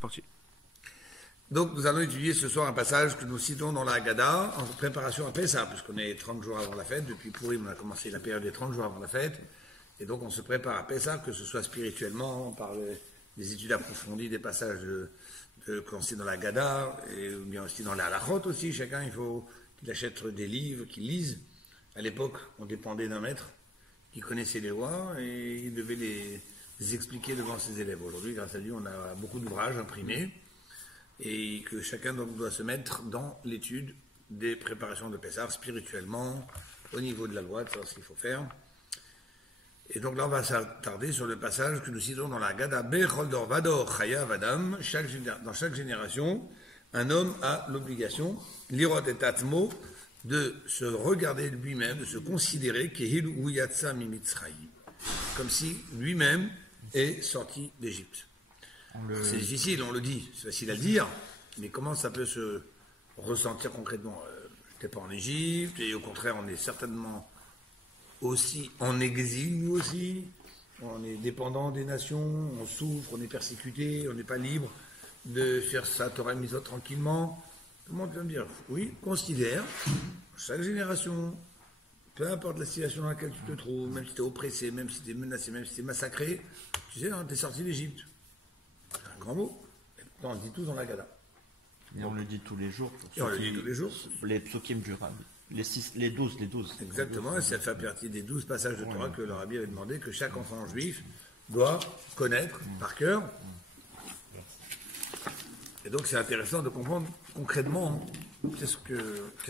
parti. Donc nous allons étudier ce soir un passage que nous citons dans la Haggadah en préparation à Pessah, puisqu'on est 30 jours avant la fête. Depuis Pourim, on a commencé la période des 30 jours avant la fête. Et donc on se prépare à Pessah, que ce soit spirituellement, par les études approfondies des passages qu'on cite dans la Haggadah, et bien aussi dans la Halachot aussi. Chacun, il faut qu'il achète des livres, qu'il lise. À l'époque, on dépendait d'un maître qui connaissait les lois et il devait les expliquer devant ses élèves. Aujourd'hui, grâce à Dieu, on a beaucoup d'ouvrages imprimés et que chacun donc doit se mettre dans l'étude des préparations de Pessah spirituellement, au niveau de la loi, de savoir ce qu'il faut faire. Et donc là, on va s'attarder sur le passage que nous citons dans la Haggadah, Bechol dor vador chayav adam. Dans chaque génération, un homme a l'obligation, lirot et atmo, de se regarder lui-même, de se considérer kehil ou yatsa mimitzraïm, comme si lui-même est sorti d'Égypte. C'est difficile, on le dit, c'est facile à le dire, mais comment ça peut se ressentir concrètement? Je n'étais pas en Égypte, et au contraire, on est certainement aussi en exil, nous aussi. On est dépendant des nations, on souffre, on est persécuté, on n'est pas libre de faire sa Torah Mitzvot tranquillement. Comment tu vas me dire? Oui, considère, chaque génération, peu importe la situation dans laquelle tu te trouves, même si tu es oppressé, même si tu es menacé, même si tu es massacré, tu sais, tu es sorti d'Égypte. C'est un grand mot. Et pourtant, on le dit tous dans la Haggadah. Et on le dit tous les jours. Et on le dit tous les jours. Les psukim du Rabbi. Les 12. Exactement, et ça fait partie des 12 passages de Torah que le Rabbi avait demandé que chaque enfant juif doit connaître par cœur. Et donc c'est intéressant de comprendre concrètement qu'est-ce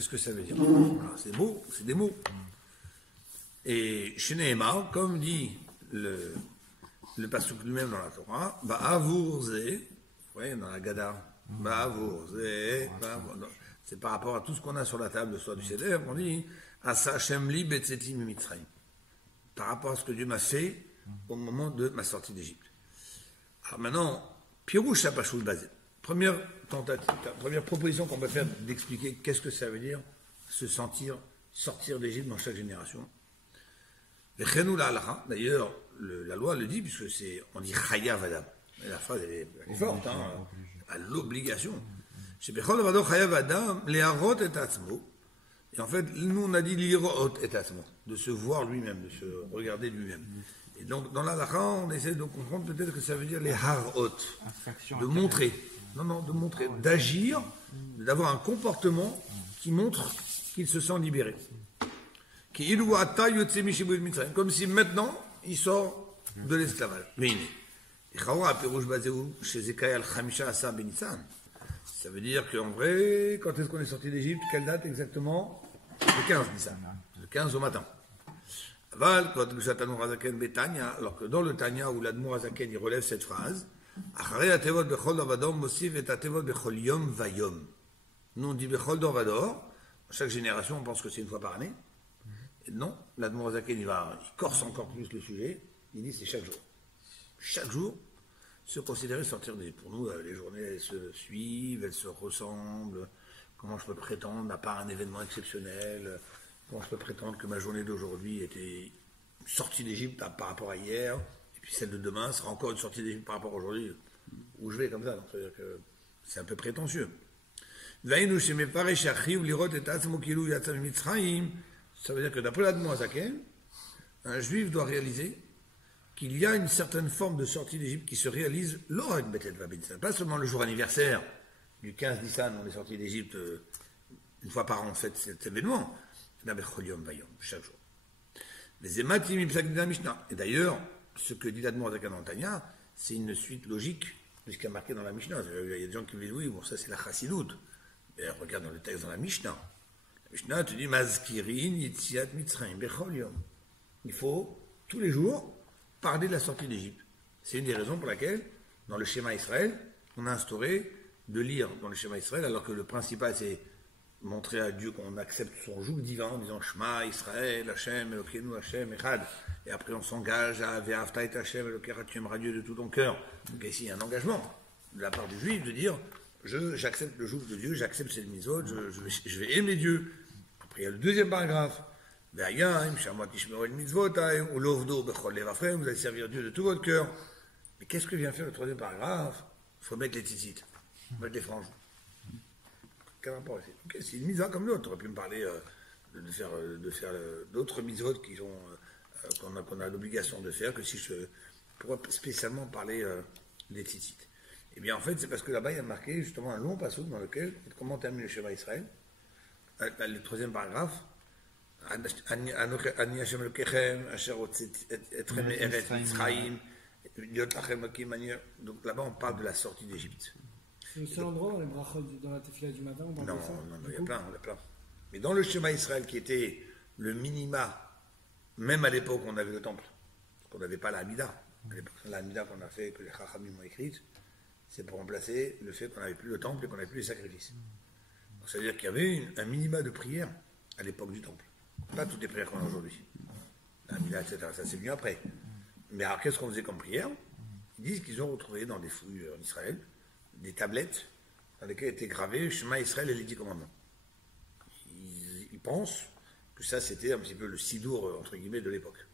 que ça veut dire. Alors, c'est beau, c'est des mots. Et chez Nehemar, comme dit le pasuk lui-même dans la Torah, Ba'avurze, vous voyez, dans la Haggadah, Ba'avurze, c'est par rapport à tout ce qu'on a sur la table, soit du Seder, on dit Asa Hashem li betzeti mimitzrayim, par rapport à ce que Dieu m'a fait au moment de ma sortie d'Égypte. Alors maintenant, Pirouche Shapashul Bazé. Première proposition qu'on peut faire d'expliquer qu'est-ce que ça veut dire se sentir sortir d'Égypte dans chaque génération. D'ailleurs, la loi le dit, puisque on dit Chayav Adam. La phrase elle est forte, à l'obligation. Et en fait, nous on a dit lirot et atmo, de se voir lui-même, de se regarder lui-même. Et donc dans la halakha, on essaie de comprendre peut-être que ça veut dire les harot, de montrer, de montrer, d'agir, d'avoir un comportement qui montre qu'il se sent libéré. Comme si maintenant il sort de l'esclavage. Ça veut dire qu'en vrai, quand est-ce qu'on est sorti d'Égypte? Quelle date exactement? Le 15, dit ça. Le 15 au matin. Alors que dans le Tanya, où l'Admour Azaken il relève cette phrase, nous on dit Bechol Dor Vador, chaque génération on pense que c'est une fois par année. Et non, l'Admour Azaken il corse encore plus le sujet, il dit c'est chaque jour. Chaque jour, se considérer sortir d'Égypte. Pour nous, les journées, elles se suivent, elles se ressemblent. Comment je peux prétendre, à part un événement exceptionnel, comment je peux prétendre que ma journée d'aujourd'hui était sortie d'Égypte par rapport à hier, et puis celle de demain sera encore une sortie d'Égypte par rapport à aujourd'hui, où je vais comme ça. Donc, c'est-à-dire que c'est un peu prétentieux. Ça veut dire que d'après l'Admour Azaken, un juif doit réaliser qu'il y a une certaine forme de sortie d'Égypte qui se réalise l'Orag Betet Vabinsan. Pas seulement le jour anniversaire du 15 Nissan, on est sorti d'Égypte une fois par an, on fête cet événement. Chaque jour. Et d'ailleurs, ce que dit l'Admour Azaken dans Tanya, c'est une suite logique de ce qui est marqué dans la Mishnah. Il y a des gens qui me disent, oui, bon, ça c'est la Chassidoute. Mais regarde dans le texte dans la Mishnah. La Mishnah te dit, Mazkirin Yitziat Mitzrayim Bechol Yom. Il faut, tous les jours, parler de la sortie d'Égypte. C'est une des raisons pour laquelle, dans le schéma Israël, on a instauré de lire dans le schéma Israël, alors que le principal, c'est montrer à Dieu qu'on accepte son joug divin en disant Shema Israël, Hashem, Elokeinu, Hashem, Echad. Et après, on s'engage à Ve'afta et Hashem, Elokera, tu aimeras Dieu de tout ton cœur. Donc ici, il y a un engagement de la part du juif de dire j'accepte le joug de Dieu, j'accepte cette mitzvot, je vais aimer Dieu. Après, il y a le deuxième paragraphe. Vous allez servir Dieu de tout votre cœur. Mais qu'est-ce que vient faire le troisième paragraphe? il faut mettre les tzitzit, mettre les franges. Quel rapport ici? Ok, c'est une mitzvah comme l'autre. On aurait pu me parler de faire d'autres mitzvot qu'on a l'obligation de faire, que si je pourrais spécialement parler des tzitzit. Eh bien, en fait, c'est parce que là-bas, il y a marqué justement un long passage dans lequel, comment termine le Shema Israël, le troisième paragraphe, Ani Hashem Elokechem, Asher Hotzeti Etrem Me'eretz Mitzrayim, Liot Lachem Elokim Ani. Donc là-bas, on parle de la sortie d'Égypte. C'est le seul endroit dans les brachot, dans la tefila du matin, on parle de ça. Non, il y a plein. Mais dans le Shema Israël, qui était le minima, même à l'époque où on avait le temple, parce qu'on n'avait pas la Hamida, à l'époque, la Hamida qu'on a fait, que les Chachamim ont écrite, c'est pour remplacer le fait qu'on n'avait plus le temple et qu'on n'avait plus les sacrifices. Donc, ça veut dire qu'il y avait un minima de prière à l'époque du temple. Pas toutes les prières qu'on a aujourd'hui. La Hamida, etc. Ça, c'est venu après. Mais alors, qu'est-ce qu'on faisait comme prière? Ils disent qu'ils ont retrouvé dans des fouilles en Israël des tablettes dans lesquelles étaient gravés Shema Israël et les 10 commandements. Ils pensent que ça, c'était un petit peu le sidour, entre guillemets, de l'époque.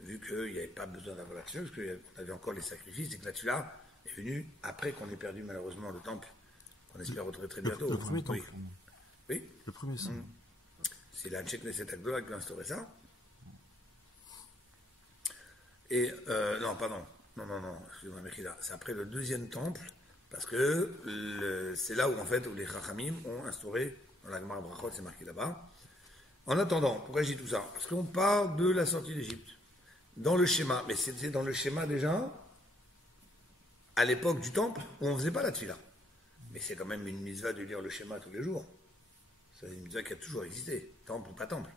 Vu qu'il n'y avait pas besoin d'avoir l'action, parce qu'on avait encore les sacrifices, et que là-dessus-là est venu après qu'on ait perdu malheureusement le temple, qu'on espère retrouver très bientôt. Le premier temple. Oui. Le premier, ça. C'est la Tchèque Neset Agdola qui a instauré ça. Et, non, pardon. Non, excusez-moi, Mechila. C'est après le deuxième temple, parce que c'est là où, en fait, où les Chachamim ont instauré, dans la Gemara Brachot, c'est marqué là-bas. En attendant, pourquoi je dis tout ça? Parce qu'on parle de la sortie d'Égypte. Dans le schéma, mais c'était dans le schéma déjà, à l'époque du temple, où on ne faisait pas la tefila. Mais c'est quand même une mitzvah de lire le schéma tous les jours. C'est une mitzvah qui a toujours existé, temple ou pas temple.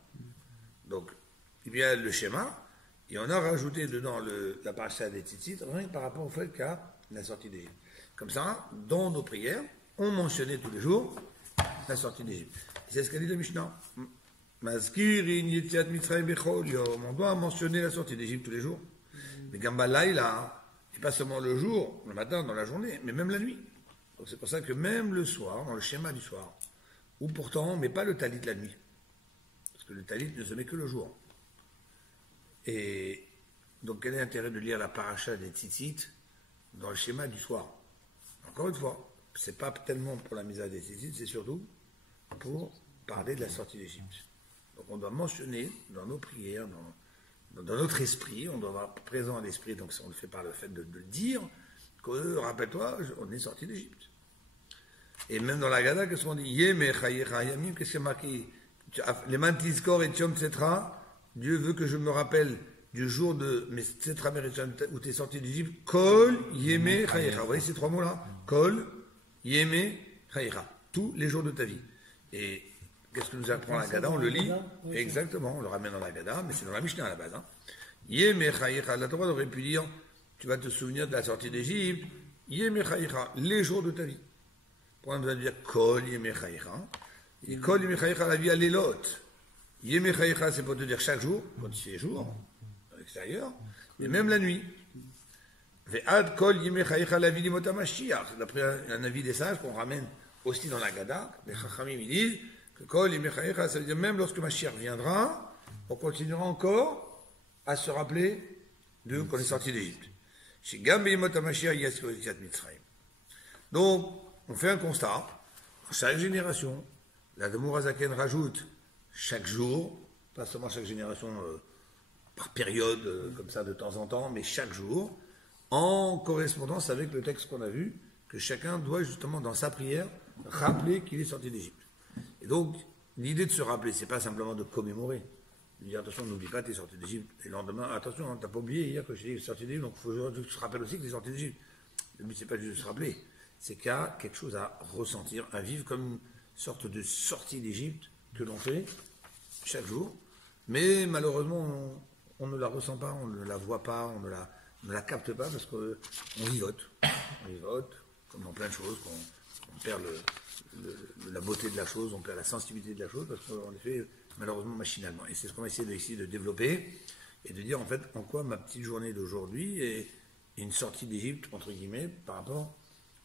Donc, il y a le schéma, et on a rajouté dedans la paracha des tzitzit, rien que par rapport au fait qu'à la sortie d'Égypte. Comme ça, dans nos prières, on mentionnait tous les jours la sortie d'Égypte. C'est ce qu'a dit le Mishnah. Mazkirin Yetziat Mitzrayim Bechol Yom. On doit mentionner la sortie d'Égypte tous les jours. Mais Gamba Laïla, et pas seulement le jour, le matin, dans la journée, mais même la nuit. Donc c'est pour ça que même le soir, dans le schéma du soir, où pourtant on ne met pas le talit la nuit. Parce que le talit ne se met que le jour. Et donc quel est l'intérêt de lire la paracha des tzitzit dans le schéma du soir? Encore une fois, c'est pas tellement pour la mise à des tzitzit, c'est surtout pour parler de la sortie d'Égypte. Donc on doit mentionner dans nos prières, dans notre esprit, on doit avoir présent à l'esprit, donc on le fait par le fait de le dire, que, rappelle-toi, on est sorti d'Égypte. Et même dans la Gada, qu'est-ce qu'on dit? Yemeh chayecha yamim, qu'est-ce qui est marqué? Les mantizkor et tiom tzetra, Dieu veut que je me rappelle du jour de mes tzetra où tu es sorti d'Égypte, kol yemeh chayecha. Vous voyez ces trois mots-là? Kol yemeh chayecha. Tous les jours de ta vie. Et qu'est-ce que nous apprend la Gada? On le lit. Exactement, on le ramène dans la Gada, mais c'est dans la Mishnah à la base. Yemeh chayecha. La Torah aurait pu dire, tu vas te souvenir de la sortie d'Égypte. Yemeh chayecha, les jours de ta vie. Pourquoi on doit dire kol yemeh chayecha? Et kol yemeh chayecha, la vie à l'élot. Yemeh chayecha, c'est pour te dire chaque jour, quand il fait jour, à l'extérieur, mais même la nuit. Ve'ad kol yemeh chayecha, la vie d'imota mashiach. C'est d'après un avis des sages qu'on ramène aussi dans la Gada. Les chachamim disent que kol yemeh chayecha, ça veut dire même lorsque Mashiach viendra, on continuera encore à se rappeler de qu'on est sorti d'Égypte. Chez Gam be'imota mashiach, yaskel yetziat Mitzrayim. Donc, on fait un constat. Chaque génération, la Demourazaken rajoute chaque jour, pas seulement chaque génération par période, comme ça de temps en temps, mais chaque jour, en correspondance avec le texte qu'on a vu, que chacun doit justement dans sa prière rappeler qu'il est sorti d'Égypte. Et donc, l'idée de se rappeler, c'est pas simplement de commémorer. De dire attention, n'oublie pas, tu es sorti d'Égypte. Et le lendemain, attention, t'as pas oublié hier que je suis sorti d'Égypte, donc il faut que tu te rappelles aussi que tu es sorti d'Égypte. Le but, c'est pas juste de se rappeler, c'est qu'il y a quelque chose à ressentir, à vivre comme une sorte de sortie d'Égypte que l'on fait chaque jour. Mais malheureusement, on ne la ressent pas, on ne la voit pas, on ne la capte pas parce qu'on vivote. On vivote, comme dans plein de choses, on perd la beauté de la chose, on perd la sensibilité de la chose parce qu'on le fait malheureusement machinalement. Et c'est ce qu'on va essayer de développer et de dire en fait en quoi ma petite journée d'aujourd'hui est une sortie d'Égypte, entre guillemets, par rapport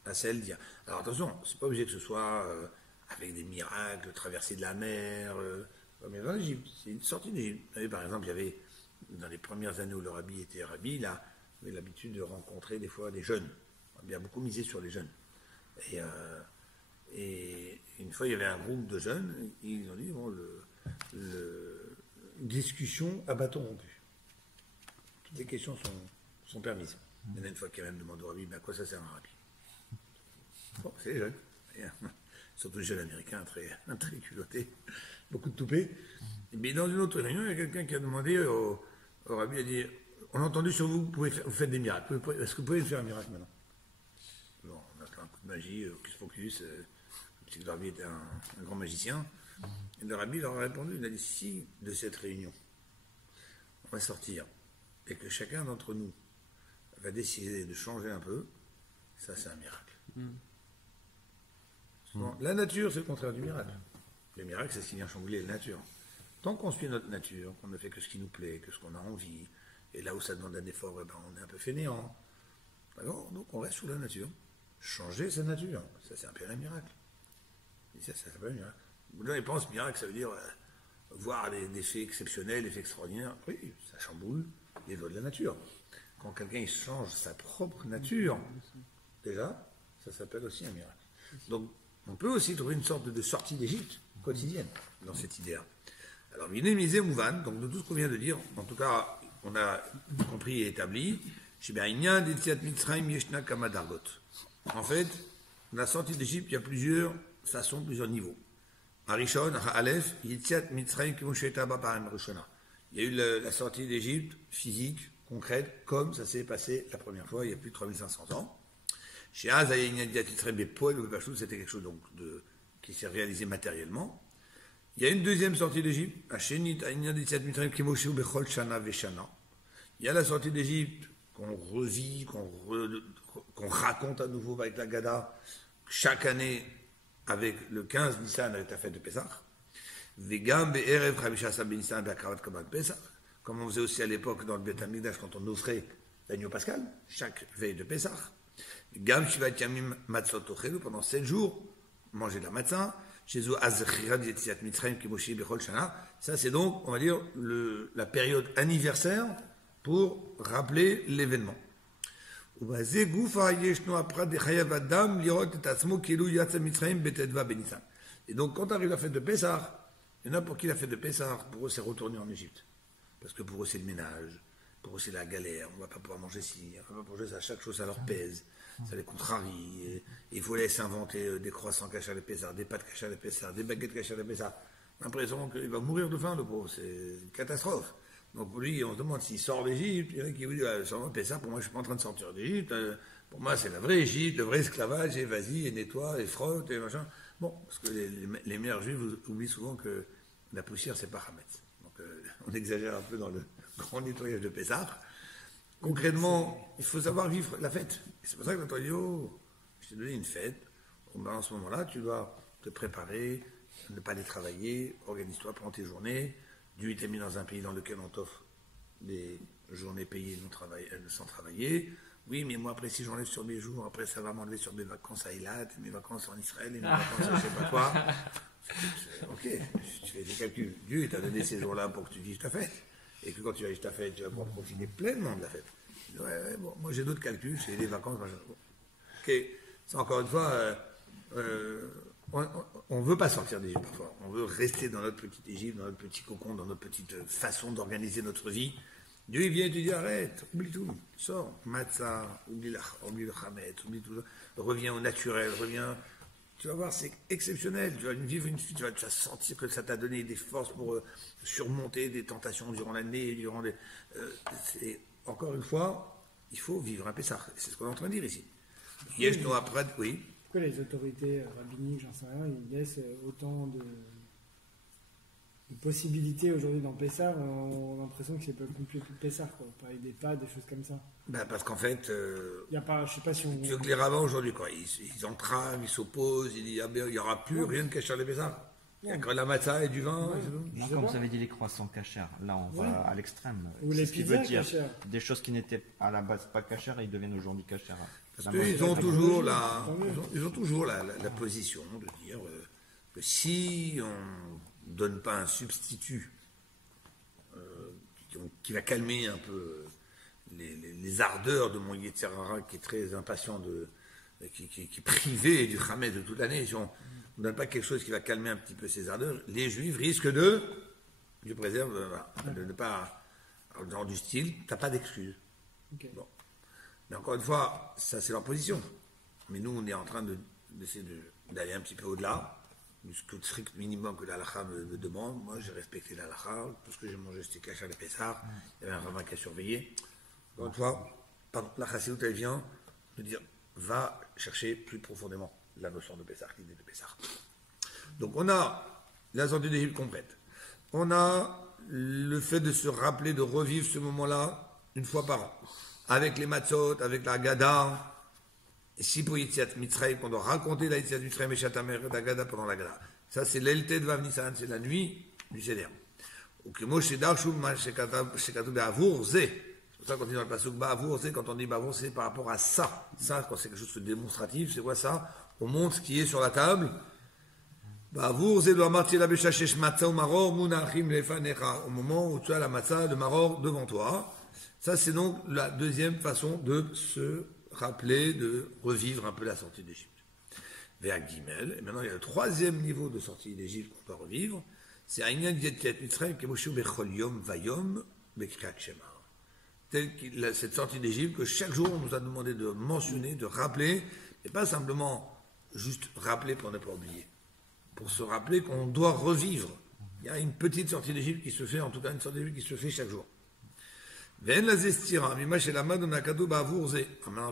à celle d'hier. Alors attention, c'est pas obligé que ce soit avec des miracles, traversée de la mer, comme dans l'Égypte. C'est une sortie d'Égypte. Vous savez, par exemple, il y avait, dans les premières années où le rabbi était rabbi, il avait l'habitude de rencontrer des fois des jeunes. Rabbi a beaucoup misé sur les jeunes. Et une fois, il y avait un groupe de jeunes, ils ont dit, bon, discussion à bâton rompu. Toutes les questions sont permises. Il y en a une fois qui a même demandé au Rabbi, mais à quoi ça sert un Rabbi? Bon, c'est les jeunes. Surtout les jeunes américains, très culottés, beaucoup de toupets. Mais dans une autre réunion, il y a quelqu'un qui a demandé au Rabbi, il a dit, on a entendu sur vous, vous faites des miracles. Est-ce que vous pouvez faire un miracle maintenant? Bon, on a fait un coup de magie, hocus pocus, parce que le Rabbi était un grand magicien. Et le Rabbi leur a répondu, il a dit, si de cette réunion, on va sortir, et que chacun d'entre nous va décider de changer un peu, ça c'est un miracle. La nature, c'est le contraire du miracle. Le miracle, c'est ce qui vient chambouler la nature. Tant qu'on suit notre nature, qu'on ne fait que ce qui nous plaît, que ce qu'on a envie, et là où ça demande un effort, eh ben, on est un peu fainéant. Alors, donc on reste sous la nature. Changer sa nature, ça c'est un peu un miracle. Et ça s'appelle un miracle. Là, ils pensent miracle, ça veut dire voir des faits exceptionnels, des faits extraordinaires. Oui, ça chamboule les lois de la nature. Quand quelqu'un il change sa propre nature, déjà, ça s'appelle aussi un miracle. Donc, on peut aussi trouver une sorte de sortie d'Égypte quotidienne dans cette idée-là. Alors, Vinémisé Mouvan, donc de tout ce qu'on vient de dire, en tout cas, on a compris et établi, en fait, la sortie d'Égypte, il y a plusieurs façons, plusieurs niveaux. Arishon, Aleph, Yitziat Mitzrayim Kimushetaba Parim Rishona. Il y a eu la sortie d'Égypte physique, concrète, comme ça s'est passé la première fois, il y a plus de 3500 ans. Chez Az, c'était quelque chose donc qui s'est réalisé matériellement. Il y a une deuxième sortie d'Égypte. Il y a la sortie d'Égypte qu'on revit, qu'on raconte à nouveau avec la Gada chaque année avec le 15 Nissan avec la fête de Pessah. Comme on faisait aussi à l'époque dans le Beth Amikdash quand on offrait l'agneau pascal, chaque veille de Pessah. Pendant 7 jours, manger de la matzah. Ça, c'est donc, on va dire, la période anniversaire pour rappeler l'événement. Et donc, quand arrive la fête de Pessah, il y en a pour qui la fête de Pessah, pour eux, c'est retourner en Égypte. Parce que pour eux, c'est le ménage. Pour eux, c'est la galère. On ne va pas pouvoir manger ci, on ne va pas manger ça. Chaque chose, ça leur pèse. Ça les contrarie. Et il faut laisser inventer des croissants cachés à l'épaisseur, des pâtes cachées à l'épaisseur, des baguettes cachées à l'épaisseur. L'impression qu'il va mourir de faim, le pauvre. C'est une catastrophe. Donc pour lui, on se demande s'il sort d'Égypte. Il y en a qui vous disent, ça, pour moi, je ne suis pas en train de sortir d'Égypte. Pour moi, c'est la vraie Égypte, le vrai esclavage. Et vas-y, et nettoie, et frotte, et machin. Bon, parce que les meilleurs juifs oublient souvent que la poussière, c'est pas Hametz. Donc on exagère un peu dans le grand nettoyage de Pessah. Concrètement, il faut savoir vivre la fête. Et c'est pour ça que notre dit, je t'ai donné une fête. En ce moment-là, tu dois te préparer, ne pas aller travailler, organise-toi, prends tes journées. Dieu t'a mis dans un pays dans lequel on t'offre des journées payées sans travailler. Oui, mais moi, après, si j'enlève sur mes jours, après, ça va m'enlever sur mes vacances à Eilat, mes vacances en Israël, et mes vacances à je sais pas quoi. Ok, tu fais des calculs. Dieu t'a donné ces jours-là pour que tu vives ta fête. Et que quand tu vas vivre ta fête, tu vas pouvoir profiter pleinement de la fête. Ouais, bon, moi j'ai d'autres calculs, j'ai des vacances. Ok, c'est encore une fois, on ne veut pas sortir d'Égypte parfois. On veut rester dans notre petite Égypte, dans notre petit cocon, dans notre petite façon d'organiser notre vie. Dieu il vient et te dit arrête, oublie tout, sors, matzah, oublie le chametz, oublie tout ça, reviens au naturel, reviens. Tu vas voir, c'est exceptionnel. Tu vas vivre tu vas sentir que ça t'a donné des forces pour surmonter des tentations durant l'année, encore une fois, il faut vivre un Pessah. C'est ce qu'on est en train de dire ici. Oui. Pourquoi les autorités rabbiniques, j'en sais rien, ils laissent autant de possibilités aujourd'hui dans Pessah, on a l'impression que c'est pas complet tout Pessah, quoi. Pareil, des pas, des choses comme ça. Ben parce qu'en fait, y a pas, je sais pas si on... tu veux que les rabbins aujourd'hui, quoi, ils entravent, ils s'opposent, ils disent il n'y aura plus rien de caché les Pessah. Il y a que la matzah et du vin. Non, comme vous avez dit, les croissants cachers. Là, on va à l'extrême. Ou les pizzas cachères. Des choses qui n'étaient à la base pas cachères et ils deviennent aujourd'hui cachères. Parce qu'ils ont toujours la position de dire que si on ne donne pas un substitut qui va calmer un peu les ardeurs de mon Yetzer Hara qui est très impatient, qui est privé du Hametz de toute l'année. Si on ne donne pas quelque chose qui va calmer un petit peu ses ardeurs, les Juifs risquent Dieu préserve, de ne pas, dans du style, t'as pas d'excuse. Ok. Bon. Mais encore une fois, ça c'est leur position. Mais nous, on est en train d'essayer d'aller un petit peu au-delà, jusqu'au strict minimum que l'halakha me demande. Moi, j'ai respecté l'halakha, parce que j'ai mangé c'était caché à la Pessah, il y avait un rabbin qui a surveillé. Encore une fois, la chassidoute, elle vient de dire, va chercher plus profondément la notion de Pessah, l'idée de Pessah. Donc on a la sortie d'Égypte complète. On a le fait de se rappeler, de revivre ce moment-là une fois par an. Avec les matzot, avec la Gada, si pour Yitziat Mitzrayim, qu'on doit raconter la Yitziat Mitzrayim et Shatamer et la Gada pendant la Gada. Ça, c'est l'Eltet Vav Nissan, c'est la nuit du Seder. Ou que Moshe Darshum, Shekatu Be'avour Zé. C'est pour ça qu'on dit dans le passage Ba'avour Zé, quand on dit Ba'avour, c'est par rapport à ça. Ça, quand c'est quelque chose de démonstratif, c'est quoi ça? On montre ce qui est sur la table. Ba'avour Zé doit martir la Beshachesh Matzah ou Maror, Munachim Lefanecha. Au moment où tu as la Matzah de Maror devant toi. Ça, c'est donc la deuxième façon de se rappeler, de revivre un peu la sortie d'Égypte. Vers Gimel, et maintenant il y a le troisième niveau de sortie d'Égypte qu'on doit revivre, c'est Aïnyan Yetziat Mitzrayim Kemoshu Bechol Yom Vayom Bekriyat Shema. Cette sortie d'Égypte que chaque jour on nous a demandé de mentionner, de rappeler, et pas simplement juste rappeler pour ne pas oublier, pour se rappeler qu'on doit revivre. Il y a une petite sortie d'Égypte qui se fait, en tout cas une sortie d'Égypte qui se fait chaque jour. Maintenant,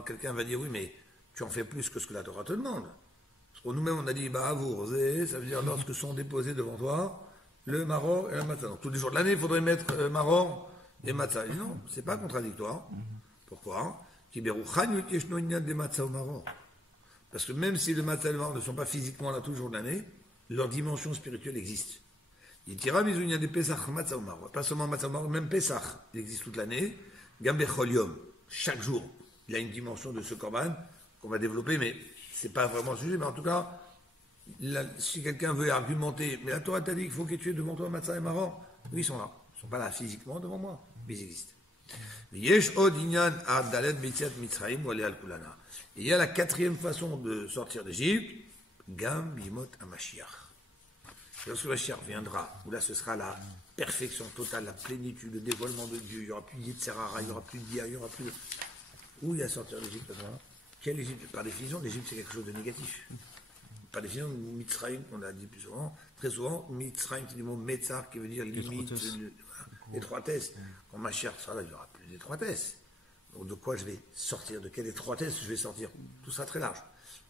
quelqu'un va dire, oui, mais tu en fais plus que ce que la Torah te demande. Parce que nous-mêmes, on a dit, ça veut dire lorsque sont déposés devant toi le maror et la matzah. Donc, tous les jours de l'année, il faudrait mettre maror et matzah. Et non, c'est pas contradictoire. Pourquoi? Parce que même si le matzah et le maror ne sont pas physiquement là tout le jour de l'année, leur dimension spirituelle existe. Il tira Mizounia des Pesach Matzah Maror. Pas seulement Matzah Maror, même Pesach, il existe toute l'année. Gambe Cholium, chaque jour, il y a une dimension de ce korban qu'on va développer, mais c'est pas vraiment le sujet. Mais en tout cas, si quelqu'un veut argumenter, mais la Torah t'a dit qu'il faut que tu aies devant toi Matzah et Maror, oui, ils sont là. Ils ne sont pas là physiquement devant moi, mais ils existent. Yesh od inyan adalet mitziat mitzrayim wale al kulana. Il y a la quatrième façon de sortir d'Égypte, Gam Bimot Hamashiach. Lorsque le Mashiach viendra, où là ce sera la perfection totale, la plénitude, le dévoilement de Dieu, il n'y aura plus de Yetzer Hara, il n'y aura plus de dia, il n'y aura plus de... Où il y a sortir d'Égypte à ce moment-là? Quelle Égypte? Par définition, l'Égypte c'est quelque chose de négatif. Par définition, Mitzrayim, on l'a dit plus souvent, très souvent, Mitzrayim c'est du mot Metzar qui veut dire limite, étroitesse. Quand Mashiach sera là, il n'y aura plus d'étroitesse. Donc de quoi je vais sortir? De quelle étroitesse je vais sortir? Tout sera très large.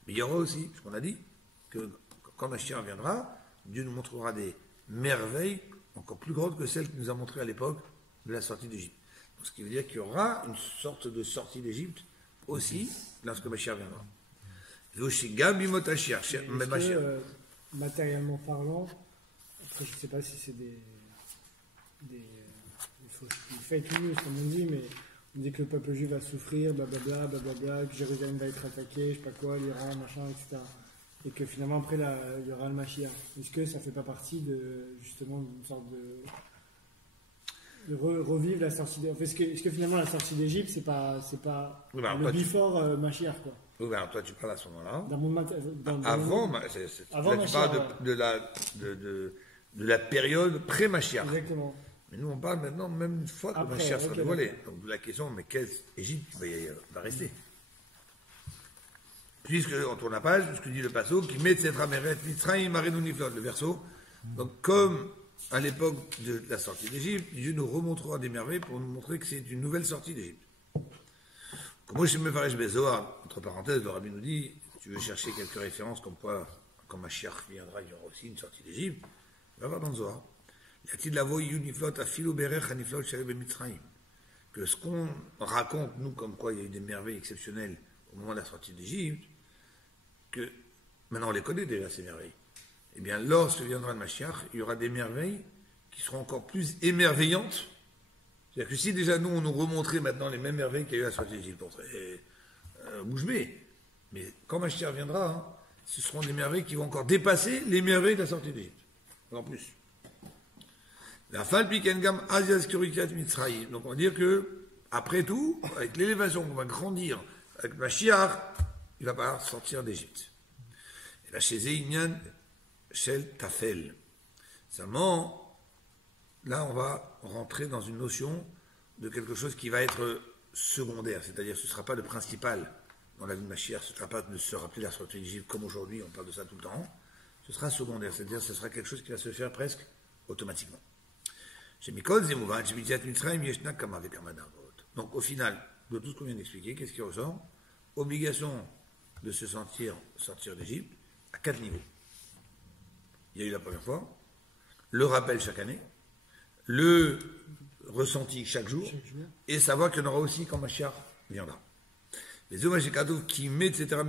Mais il y aura aussi, ce qu'on a dit, que quand Mashiach viendra, Dieu nous montrera des merveilles encore plus grandes que celles qu'il nous a montrées à l'époque de la sortie d'Égypte. Ce qui veut dire qu'il y aura une sorte de sortie d'Égypte aussi lorsque Mashiach viendra. Matériellement parlant, après je ne sais pas si c'est des fake news comme on dit, mais on dit que le peuple juif va souffrir, blablabla, blablabla, que Jérusalem va être attaqué, je sais pas quoi, l'Iran, machin, etc. Et que finalement, après, il y aura le Mashiach. Est-ce que ça ne fait pas partie de, justement, d'une sorte de revivre la sortie d'Égypte? Est-ce que finalement, la sortie d'Égypte, c'est pas oui, ben, le before Mashiach, quoi? Oui, ben, toi, tu parles à ce moment-là. Avant tu parles de la période pré-Mashiach. Exactement. Mais nous, on parle maintenant, même une fois que Mashiach sera dévoilé. Donc, la question, mais quelle Égypte va rester? Puisque, on tourne la page, ce que dit le passo, qui met cette rameret, Mitzrayim, Arenu Niflot, le verso. Donc, comme à l'époque de la sortie d'Égypte, Dieu nous remontrera des merveilles pour nous montrer que c'est une nouvelle sortie d'Égypte. Comme je me farais Bezoar, entre parenthèses, le rabbi nous dit, tu veux chercher quelques références comme quoi, quand Mashiach viendra, il y aura aussi une sortie d'Égypte, va voir dans le Zohar. Y-a-t-il la voix Yuniflot, Afilo Berech, Haniflot, Shaleb et Mitzrayim? Que ce qu'on raconte, nous, comme quoi il y a eu des merveilles exceptionnelles au moment de la sortie d'Égypte, que maintenant on les connaît déjà ces merveilles. Eh bien, lorsque viendra le Mashiach, il y aura des merveilles qui seront encore plus émerveillantes. C'est-à-dire que si déjà nous on nous remontrait maintenant les mêmes merveilles qu'il y a eu à la sortie d'Égypte, on serait bouche bée. Mais quand Mashiach viendra, ce seront des merveilles qui vont encore dépasser les merveilles de la sortie d'Égypte. En plus. La Falpikengam Asias Kurikat Mitzrayim. Donc on va dire que Après tout, avec l'élévation qu'on va grandir, avec Mashiach, il va pas sortir d'Égypte. Et là, chez Zéinian, Shel Tafel. Seulement, là, on va rentrer dans une notion de quelque chose qui va être secondaire, c'est-à-dire ce ne sera pas le principal dans la vie de Mashiach, ce ne sera pas de se rappeler la sortie d'Égypte comme aujourd'hui, on parle de ça tout le temps, ce sera secondaire, c'est-à-dire ce sera quelque chose qui va se faire presque automatiquement. Donc au final, de tout ce qu'on vient d'expliquer, qu'est-ce qui ressort? Obligation de se sortir d'Égypte à 4 niveaux. Il y a eu la première fois, le rappel chaque année, le ressenti chaque jour, et savoir qu'il y en aura aussi quand Mashiach viendra. Les hommes qui mettent, etc.,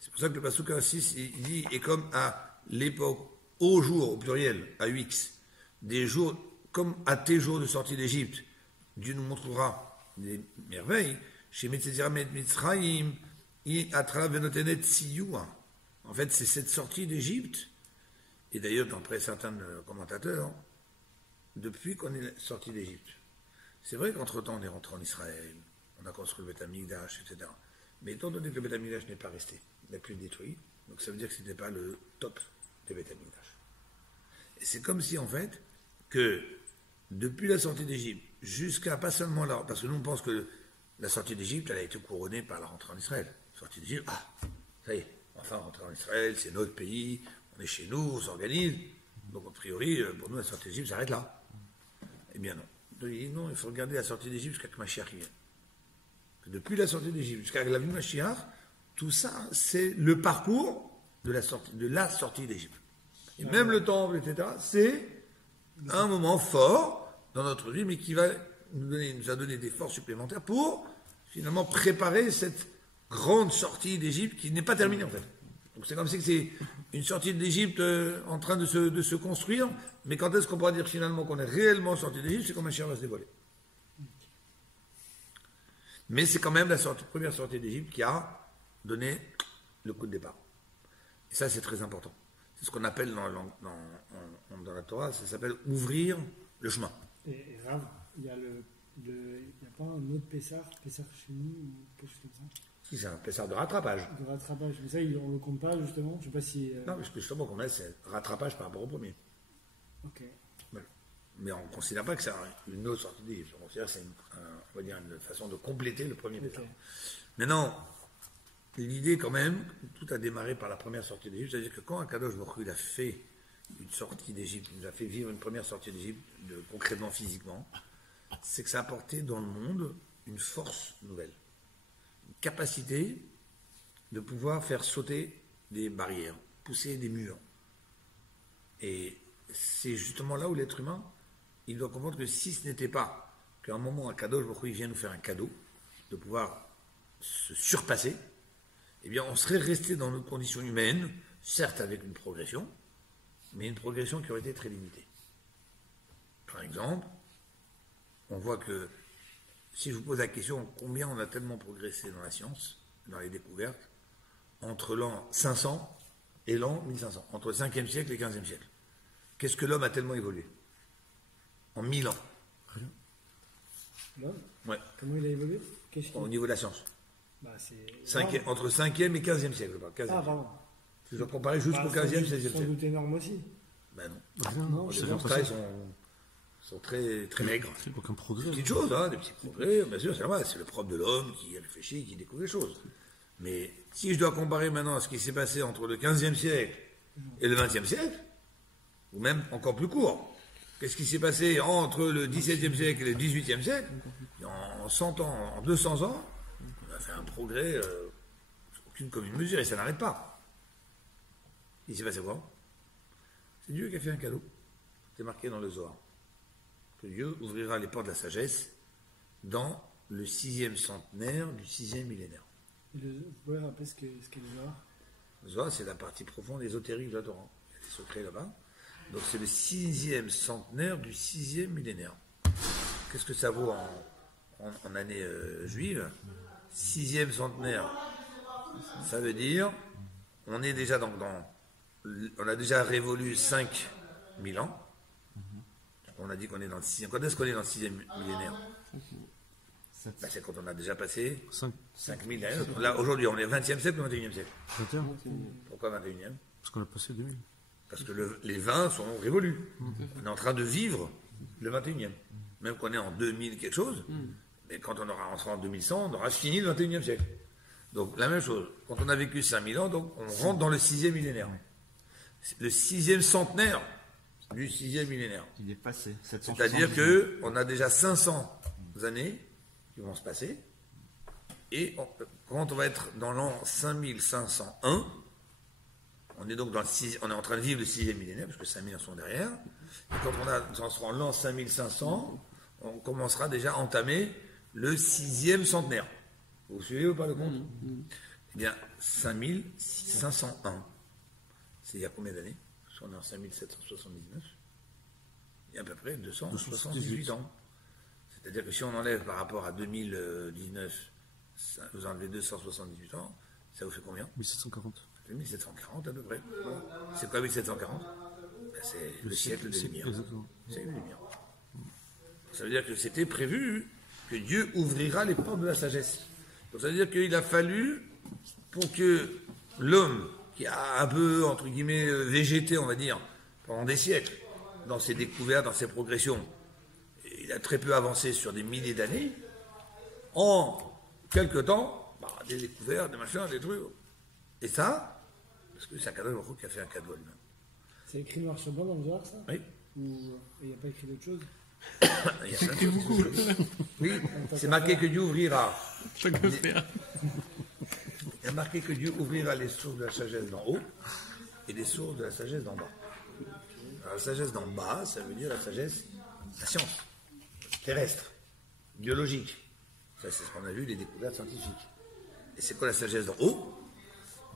c'est pour ça que le Passouk 6, il dit, et comme à l'époque, au jour, au pluriel, à UX, des jours, comme à tes jours de sortie d'Égypte, Dieu nous montrera des merveilles, chez Mitzrayim, en fait, c'est cette sortie d'Égypte, et d'ailleurs, d'après certains commentateurs, depuis qu'on est sorti d'Égypte. C'est vrai qu'entre-temps, on est rentré en Israël, on a construit le Beth Amikdash, etc. Mais étant donné que le Beth Amikdash n'est pas resté, il n'a plus détruit, donc ça veut dire que ce n'était pas le top des Beth Amikdash. Et c'est comme si, en fait, que depuis la sortie d'Égypte, jusqu'à pas seulement là, parce que nous on pense que la sortie d'Égypte, elle a été couronnée par la rentrée en Israël. La sortie d'Égypte, ça y est, enfin rentrer en Israël, c'est notre pays, on est chez nous, on s'organise. Donc a priori, pour nous, la sortie d'Égypte s'arrête là. Eh bien non. Donc, il faut regarder la sortie d'Égypte jusqu'à que Mashiach vienne. Depuis la sortie d'Égypte jusqu'à la vie de Mashiach, tout ça, c'est le parcours de la sortie d'Égypte. Et même le temple, etc., c'est un moment fort dans notre vie, mais qui va nous a donné des forces supplémentaires pour finalement préparer cette grande sortie d'Égypte qui n'est pas terminée en fait. Donc c'est comme si c'est une sortie d'Égypte en train de se construire, mais quand est-ce qu'on pourra dire finalement qu'on est réellement sorti d'Égypte? C'est quand Mashiach va se dévoiler. Mais c'est quand même la première sortie d'Égypte qui a donné le coup de départ. Et ça c'est très important. C'est ce qu'on appelle dans la Torah, ça s'appelle ouvrir le chemin. Et Rav, il y a pas un autre Pessah chez nous ou quelque chose comme ça? Si, c'est un Pessah de rattrapage. De rattrapage, mais ça, on ne le compte pas justement. Je sais pas si. Non, mais justement, qu'on a, c'est rattrapage par rapport au premier. Ok. Voilà. Mais on ne considère pas que c'est une autre sortie d'Égypte. On considère que c'est on va dire une façon de compléter le premier Pessah. Maintenant, l'idée quand même, tout a démarré par la première sortie d'Égypte, c'est-à-dire que quand Akadosh Baruch Hu a fait une sortie d'Égypte, il nous a fait vivre une première sortie d'Égypte, concrètement, physiquement, c'est que ça a apporté dans le monde une force nouvelle, une capacité de pouvoir faire sauter des barrières, pousser des murs. Et c'est justement là où l'être humain, il doit comprendre que si ce n'était pas qu'à un moment, Akadosh Baruch Hu vient nous faire un cadeau, de pouvoir se surpasser, eh bien, on serait resté dans nos conditions humaines, certes avec une progression, mais une progression qui aurait été très limitée. Par exemple, on voit que, si je vous pose la question, combien on a tellement progressé dans la science, dans les découvertes, entre l'an 500 et l'an 1500, entre le 5e siècle et le 15e siècle. Qu'est-ce que l'homme a tellement évolué? En 1000 ans. Rien. L'homme? Ouais. Comment il a évolué? Au niveau de la science. Bah, entre 5e et 15e siècle, je parle. 15e. Ah, pardon. Je dois comparer jusqu'au 15e, 16e siècle. Sans doute énorme aussi. Ben non. Non, les constats sont très, très maigres. C'est aucun progrès. Des petites choses, des petits progrès, bien sûr, c'est normal, c'est le propre de l'homme qui réfléchit, qui découvre les choses. Mais si je dois comparer maintenant à ce qui s'est passé entre le 15e siècle et le 20e siècle, ou même encore plus court, qu'est-ce qui s'est passé entre le 17e siècle et le 18e siècle, en 100 ans, en 200 ans, on a fait un progrès, aucune commune mesure, et ça n'arrête pas. Il s'est passé quoi? C'est Dieu qui a fait un cadeau. C'est marqué dans le Zohar. Que Dieu ouvrira les portes de la sagesse dans le 6e centenaire du 6e millénaire. Vous pouvez rappeler ce qu'est le Zohar? Le Zohar, c'est la partie profonde ésotérique de la Torah. Il y a des secrets là-bas. Donc c'est le 6e centenaire du 6e millénaire. Qu'est-ce que ça vaut en année juive? 6e centenaire. Ça veut dire, on est déjà on a déjà révolu 5000 ans. On a dit qu'on est dans le 6e. Quand est-ce qu'on est dans le 6e millénaire? Ben, c'est quand on a déjà passé 5 millénaires. Là, aujourd'hui, on est au 20e siècle ou au 21e siècle? 21. Pourquoi 21e? Parce qu'on a passé 2000. Parce que les 20 sont révolus. On est en train de vivre le 21e. Même qu'on est en 2000 quelque chose, mais quand on sera en 2100, on aura fini le 21e siècle. Donc la même chose. Quand on a vécu 5000 ans, donc on rentre dans le 6e millénaire. Le 6e centenaire du 6e millénaire. Il est passé. C'est-à-dire qu'on a déjà 500 années qui vont se passer. Et quand on va être dans l'an 5501, on est donc on est en train de vivre le 6e millénaire, parce que 5000 ans sont derrière. Et quand on sera en l'an 5500, on commencera déjà à entamer le 6e centenaire. Vous suivez ou pas le compte? Eh bien, 5501. C'est il y a combien d'années? Parce qu'on est en 5779. Il y a à peu près 278 ans. C'est-à-dire que si on enlève par rapport à 2019, vous enlevez 278 ans, ça vous fait combien? 1740. 1740 à peu près. C'est quoi 1740? C'est le siècle des Lumières. Exactement. C'est les Lumières. Ça veut dire que c'était prévu que Dieu ouvrira les portes de la sagesse. Donc ça veut dire qu'il a fallu, pour que l'homme, qui a un peu, entre guillemets, végété, on va dire, pendant des siècles, dans ses découvertes, dans ses progressions, il a très peu avancé sur des milliers d'années, en quelque temps, des découvertes, des machins, des trucs. Et ça, parce que c'est un cadeau qui a fait un cadeau lui-même. C'est écrit noir sur blanc dans le Zohar, ça? Oui. Ou il n'y a pas écrit d'autre chose? Il y a plein de beaucoup. Oui, c'est marqué que Dieu ouvrira. Il y a marqué que Dieu ouvrira les sources de la sagesse d'en haut et les sources de la sagesse d'en bas. Alors, la sagesse d'en bas, ça veut dire la sagesse, la science, terrestre, biologique. Ça, c'est ce qu'on a vu, les découvertes scientifiques. Et c'est quoi la sagesse d'en haut?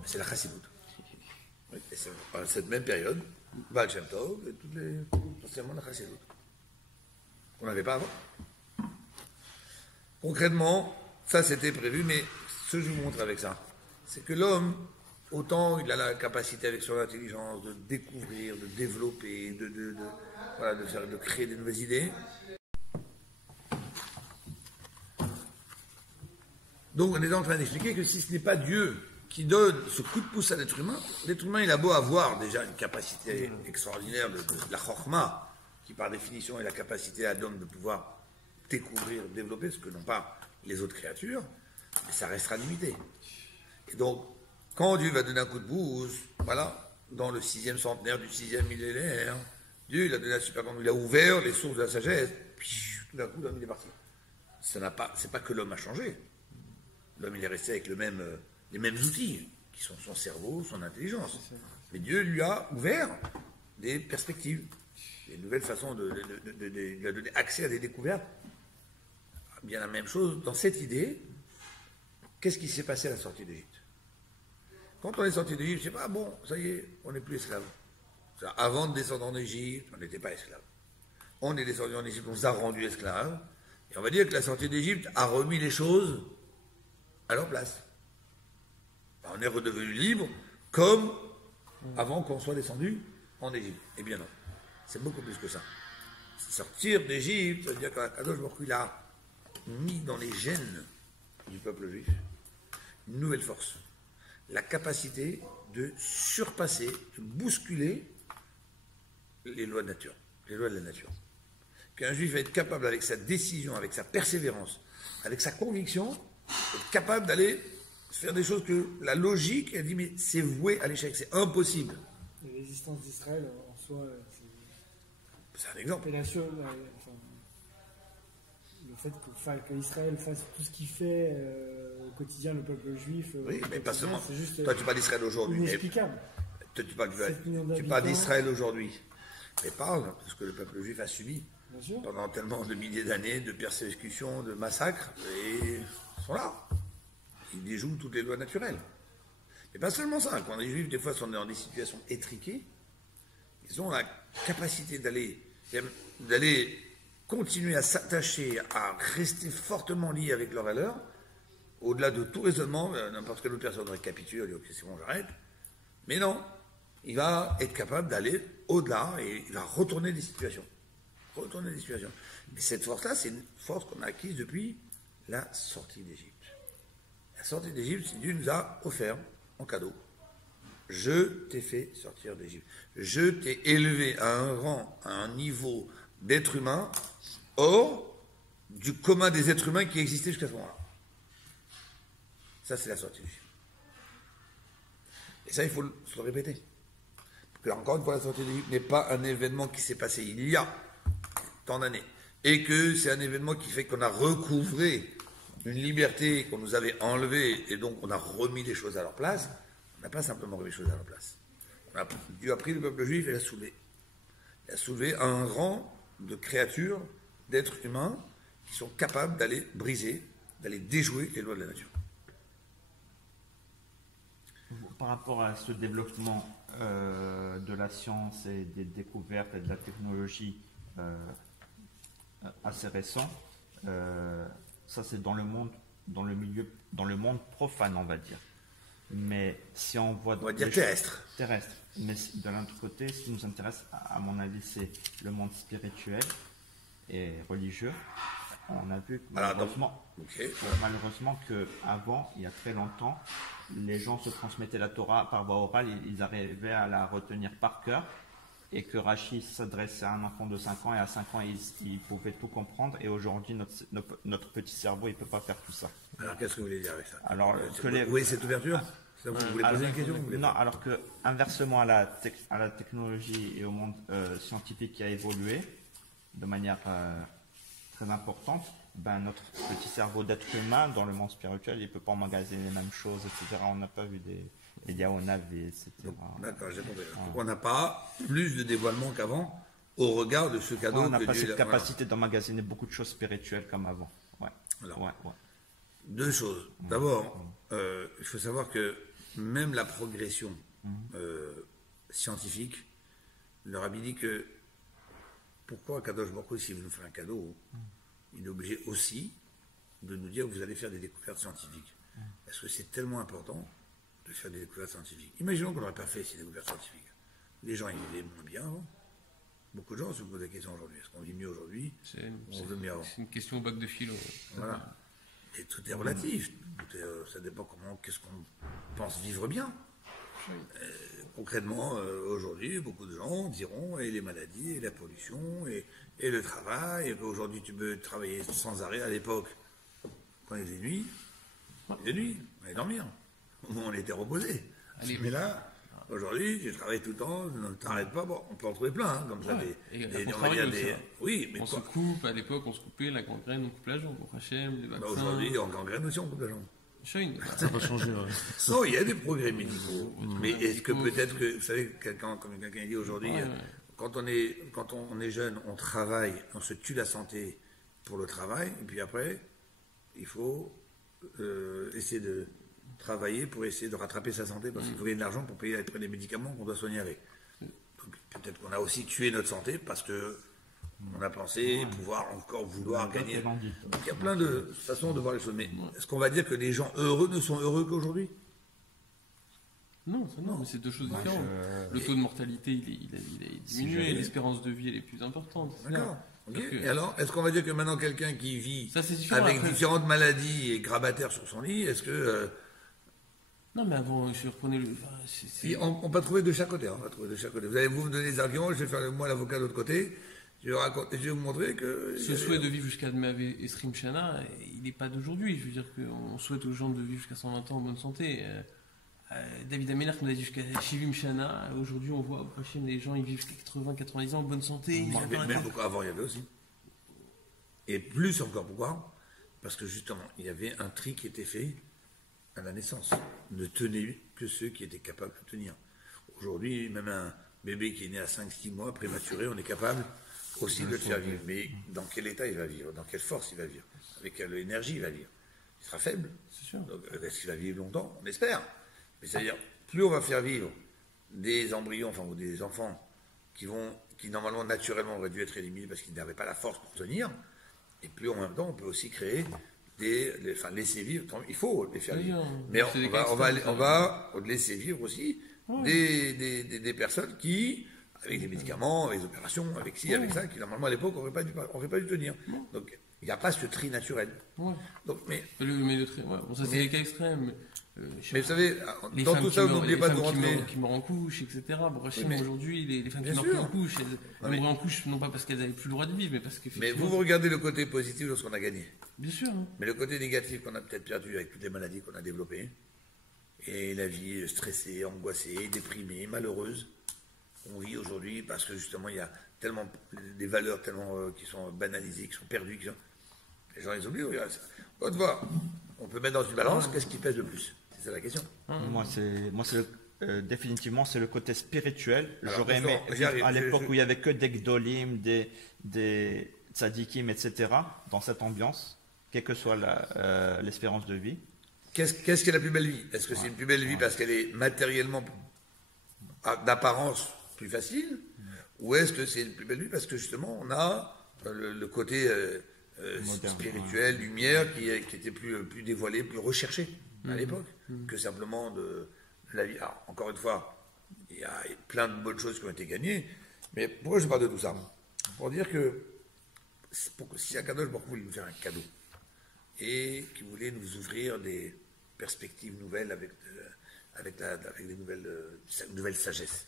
C'est la chassidoute. Et c'est à cette même période, Baal Shem Tov et toutes les enseignements de la chassidoute. On n'avait pas avant. Concrètement, ça c'était prévu, mais ce que je vous montre avec ça, c'est que l'homme, autant il a la capacité avec son intelligence de découvrir, de développer, de créer des nouvelles idées. Donc on est en train d'expliquer que si ce n'est pas Dieu qui donne ce coup de pouce à l'être humain il a beau avoir déjà une capacité extraordinaire de la chorma, qui par définition est la capacité à l'homme de pouvoir découvrir, développer ce que n'ont pas les autres créatures, mais ça restera limité. Et donc, quand Dieu va donner un coup de pouce, voilà, dans le 6e centenaire du 6e millénaire, Dieu il a donné la super il a ouvert les sources de la sagesse, puis tout d'un coup l'homme il est parti. C'est pas que l'homme a changé. L'homme il est resté avec les mêmes outils, qui sont son cerveau, son intelligence. Mais Dieu lui a ouvert des perspectives, des nouvelles façons il lui a donné accès à des découvertes. Bien la même chose dans cette idée. Qu'est-ce qui s'est passé à la sortie d'Égypte? Quand on est sorti d'Égypte, c'est pas bon, ça y est, on n'est plus esclave. Avant de descendre en Égypte, on n'était pas esclave. On est descendu en Égypte, on nous a rendus esclaves. Et on va dire que la sortie d'Égypte a remis les choses à leur place. On est redevenu libre comme avant qu'on soit descendu en Égypte. Eh bien non, c'est beaucoup plus que ça. Sortir d'Égypte, ça veut dire qu'Akadosh Baruch Hu a mis dans les gènes du peuple juif une nouvelle force, la capacité de surpasser, de bousculer les lois de nature, les lois de la nature. Qu'un juif va être capable, avec sa décision, avec sa persévérance, avec sa conviction, être capable d'aller faire des choses que la logique a dit mais c'est voué à l'échec, c'est impossible. La résistance d'Israël en soi, c'est un exemple. Et le fait qu'Israël fasse tout ce qu'il fait au quotidien, le peuple juif. Oui, mais pas seulement. Juste, toi, tu parles d'Israël aujourd'hui. Inexplicable. Toi, tu parles d'Israël aujourd'hui. Mais parle de ce que le peuple juif a subi pendant tellement de milliers d'années de persécutions, de massacres, et ils sont là. Ils déjouent toutes les lois naturelles. Mais pas seulement ça. Quand les juifs, des fois, sont dans des situations étriquées, ils ont la capacité d'aller continuer à s'attacher, à rester fortement liés avec leurs valeurs, au-delà de tout raisonnement. N'importe quelle autre personne récapitule, elle dit ok, c'est bon, j'arrête. Mais non, il va être capable d'aller au-delà et il va retourner des situations. retourner des situations. Mais cette force-là, c'est une force qu'on a acquise depuis la sortie d'Égypte. La sortie d'Égypte, c'est Dieu nous a offert en cadeau. Je t'ai fait sortir d'Égypte. Je t'ai élevé à un rang, à un niveau d'être humain, hors du commun des êtres humains qui existaient jusqu'à ce moment-là. Ça, c'est la sortie d'Égypte. Et ça, il faut se le répéter. Parce que, encore une fois, la sortie d'Égypte n'est pas un événement qui s'est passé il y a tant d'années. Et que c'est un événement qui fait qu'on a recouvré une liberté qu'on nous avait enlevée et donc on a remis les choses à leur place. On n'a pas simplement remis les choses à leur place. Dieu a pris le peuple juif et l'a soulevé. Il a soulevé à un rang de créatures, d'êtres humains qui sont capables d'aller briser, d'aller déjouer les lois de la nature. Par rapport à ce développement de la science et des découvertes et de la technologie assez récent, ça c'est dans le monde, dans le monde profane, on va dire. Mais si on voit... On va dire terrestre. Terrestre. Mais de l'autre côté, ce qui nous intéresse, à mon avis, c'est le monde spirituel et religieux. On a vu malheureusement, qu'avant, il y a très longtemps, les gens se transmettaient la Torah par voie orale, ils arrivaient à la retenir par cœur, et que Rashi s'adressait à un enfant de 5 ans, et à 5 ans, il pouvait tout comprendre, et aujourd'hui, notre petit cerveau, il ne peut pas faire tout ça. Alors, qu'est-ce que vous voulez dire avec ça? Alors, Oui, cette ouverture? Vous voulez poser une question? Non, alors que, inversement à la technologie et au monde scientifique qui a évolué de manière très importante, notre petit cerveau d'être humain dans le monde spirituel, il ne peut pas emmagasiner les mêmes choses, etc. On n'a pas vu des Yahonavi, etc. D'accord, j'ai compris. On n'a pas plus de dévoilement qu'avant au regard de ce cadeau. On n'a pas cette capacité d'emmagasiner beaucoup de choses spirituelles comme avant. Deux choses. D'abord, il faut savoir que même la progression scientifique leur a dit que pourquoi Kadosh Baruch Hu, s'il veut nous faire un cadeau, il est obligé aussi de nous dire que vous allez faire des découvertes scientifiques. Parce que c'est tellement important de faire des découvertes scientifiques. Imaginons qu'on n'aurait pas fait ces découvertes scientifiques. Les gens, ils vivaient moins bien avant. Beaucoup de gens se posent la question aujourd'hui. Est-ce qu'on vit mieux aujourd'hui? On veut mieux avant. C'est une question au bac de philo. Voilà. Et tout est relatif. Ça dépend qu'est-ce qu'on pense vivre bien. Concrètement, aujourd'hui, beaucoup de gens diront et les maladies, et la pollution, et le travail, et qu'aujourd'hui tu peux travailler sans arrêt. À l'époque, quand il faisait nuit, on allait dormir. On était reposé. Mais là, aujourd'hui, tu travailles tout le temps, ne t'arrêtes pas. Bon, on peut en trouver plein, comme ça. Oui, mais on se coupe, à l'époque, on se coupait la gangrène, on coupe la jambe. Pour Hachem, les vaccins. Aujourd'hui, en gangrène aussi, on coupe la jambe. Ça n'a pas changé. Non, il y a des progrès médicaux. Mais est-ce que peut-être que, vous savez, comme quelqu'un dit aujourd'hui, quand on est jeune, on travaille, on se tue la santé pour le travail, et puis après, il faut essayer de travailler pour essayer de rattraper sa santé, parce qu'il faut gagner de l'argent pour payer après les médicaments qu'on doit soigner avec. Donc, peut-être qu'on a aussi tué notre santé parce que on a pensé pouvoir encore vouloir gagner. Donc il y a plein de façons de voir les choses. Mais est-ce qu'on va dire que les gens heureux ne sont heureux qu'aujourd'hui? Non, mais c'est deux choses différentes. Le taux de mortalité, il a diminué, l'espérance de vie, elle est plus importante. D'accord. Okay. Et alors, est-ce qu'on va dire que maintenant quelqu'un qui vit avec différentes maladies et grabataire sur son lit, est-ce que... Non, mais avant, je reprenais le... On va trouver de chaque côté. Vous allez vous me donner des arguments, je vais faire moi l'avocat de l'autre côté. Je vais vous montrer que... Ce souhait de vivre jusqu'à Dmeav et Srim Shana, il n'est pas d'aujourd'hui. Je veux dire qu'on souhaite aux gens de vivre jusqu'à 120 ans en bonne santé. David Ameller, comme on a dit, jusqu'à Shivim Shana. Aujourd'hui, on voit au prochain, les gens ils vivent jusqu'à 80, 90 ans en bonne santé. Même beaucoup avant, il y avait aussi. Et plus encore, pourquoi? Parce que justement, il y avait un tri qui était fait à la naissance. Ne tenaient que ceux qui étaient capables de tenir. Aujourd'hui, même un bébé qui est né à 5-6 mois, prématuré, on est capable aussi de le faire vivre. Mais dans quel état il va vivre? Dans quelle force il va vivre? Avec quelle énergie il va vivre? Il sera faible. C'est sûr. Donc, est-ce qu'il va vivre longtemps? On espère. Mais c'est-à-dire, plus on va faire vivre des embryons, ou des enfants qui normalement, naturellement, auraient dû être éliminés parce qu'ils n'avaient pas la force pour tenir, et plus en même temps, on peut aussi créer laisser vivre. Il faut les faire vivre. Mais on va laisser vivre aussi des personnes qui, avec des médicaments, avec des opérations, avec ci, avec ça, qui normalement à l'époque, on n'aurait pas dû tenir. Donc, il n'y a pas ce tri naturel. Ouais. Donc, mais Le trait, ouais. Bon, ça, c'est des cas extrêmes. vous savez, Les dans femmes tout ça, vous n'oubliez pas de qui rentrer. meurent, qui meurent en couche, etc. Bon, Oui, mais- aujourd'hui, les femmes qui Bien meurent sûr. plus en couche, elles mais- mourent en couche, non pas parce qu'elles n'avaient plus le droit de vivre, mais parce que. Mais vous regardez le côté positif de ce qu'on a gagné. Bien sûr. Hein. Mais le côté négatif qu'on a peut-être perdu avec toutes les maladies qu'on a développées, et la vie stressée, angoissée, déprimée, malheureuse, on vit aujourd'hui parce que justement il y a tellement des valeurs tellement qui sont banalisées, qui sont perdues, les gens les oublient. Regarde ça. On va voir. On peut mettre dans une balance, qu'est-ce qui pèse le plus? C'est ça la question. Définitivement, c'est le côté spirituel. Alors, J'aurais aimé attention, vivre j'arrive, à l'époque je- où il y avait que des gdolim, des tzadikim, etc. dans cette ambiance, quelle que soit l'espérance de vie. Qu'est-ce qui est la plus belle vie? Est-ce que c'est une plus belle vie parce qu'elle est matériellement, d'apparence, plus facile? Ou est-ce que c'est une plus belle vie parce que justement on a le côté Moderne, spirituel, lumière, qui était plus dévoilé, plus recherché à l'époque que simplement de la vie? Alors, encore une fois, il y a plein de bonnes choses qui ont été gagnées, mais pourquoi je parle de tout ça? Pour dire que si Akadosh Baruch Hu voulait nous faire un cadeau et qui voulait nous ouvrir des perspectives nouvelles avec des nouvelles sagesses.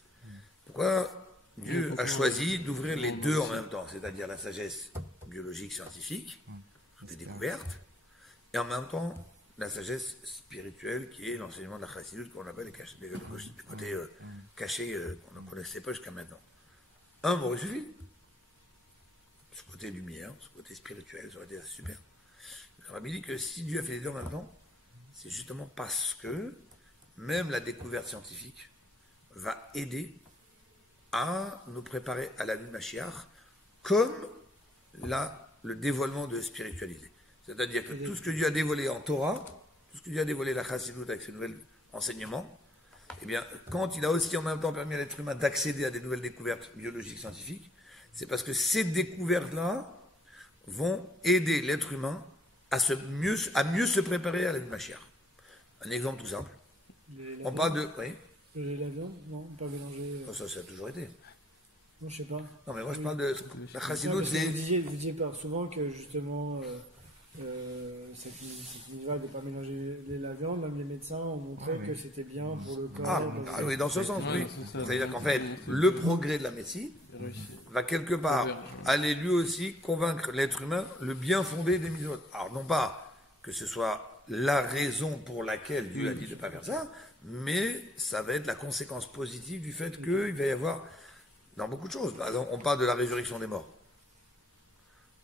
Pourquoi Dieu a choisi d'ouvrir les deux en même temps, c'est-à-dire la sagesse biologique, scientifique, des découvertes, et en même temps la sagesse spirituelle qui est l'enseignement de la chassidut qu'on appelle le côté caché qu'on ne connaissait pas jusqu'à maintenant. Un m'aurait suffi. Ce côté lumière, ce côté spirituel, ça aurait été super. Le Rabbi dit que si Dieu a fait les deux en même temps, c'est justement parce que même la découverte scientifique va aider à nous préparer à la vie de Mashiach comme le dévoilement de spiritualité. C'est-à-dire que tout ce que Dieu a dévoilé en Torah, tout ce que Dieu a dévoilé la Chassidut avec ses nouveaux enseignements, eh bien, quand il a aussi en même temps permis à l'être humain d'accéder à des nouvelles découvertes biologiques scientifiques, c'est parce que ces découvertes-là vont aider l'être humain à mieux se préparer à la vie de Mashiach. Un exemple tout simple. On parle de... Oui, Le lait et la viande? Non, pas mélanger. ça a toujours été. Non, je sais pas. Non, mais moi je parle de... La Non, Chassidut, parce que c'est... vous disiez souvent que justement, cette vague de ne pas mélanger le lait et la viande, même les médecins ont montré que c'était bien pour le corps. Ah oui, dans ce sens, oui. Ouais, c'est ça. C'est-à-dire qu'en fait, le progrès de la médecine va quelque part aller lui aussi convaincre l'être humain le bien fondé des mitzvot. Alors non pas que ce soit la raison pour laquelle Dieu a dit de ne pas faire ça, mais ça va être la conséquence positive du fait qu'il va y avoir dans beaucoup de choses. Par exemple, on parle de la résurrection des morts.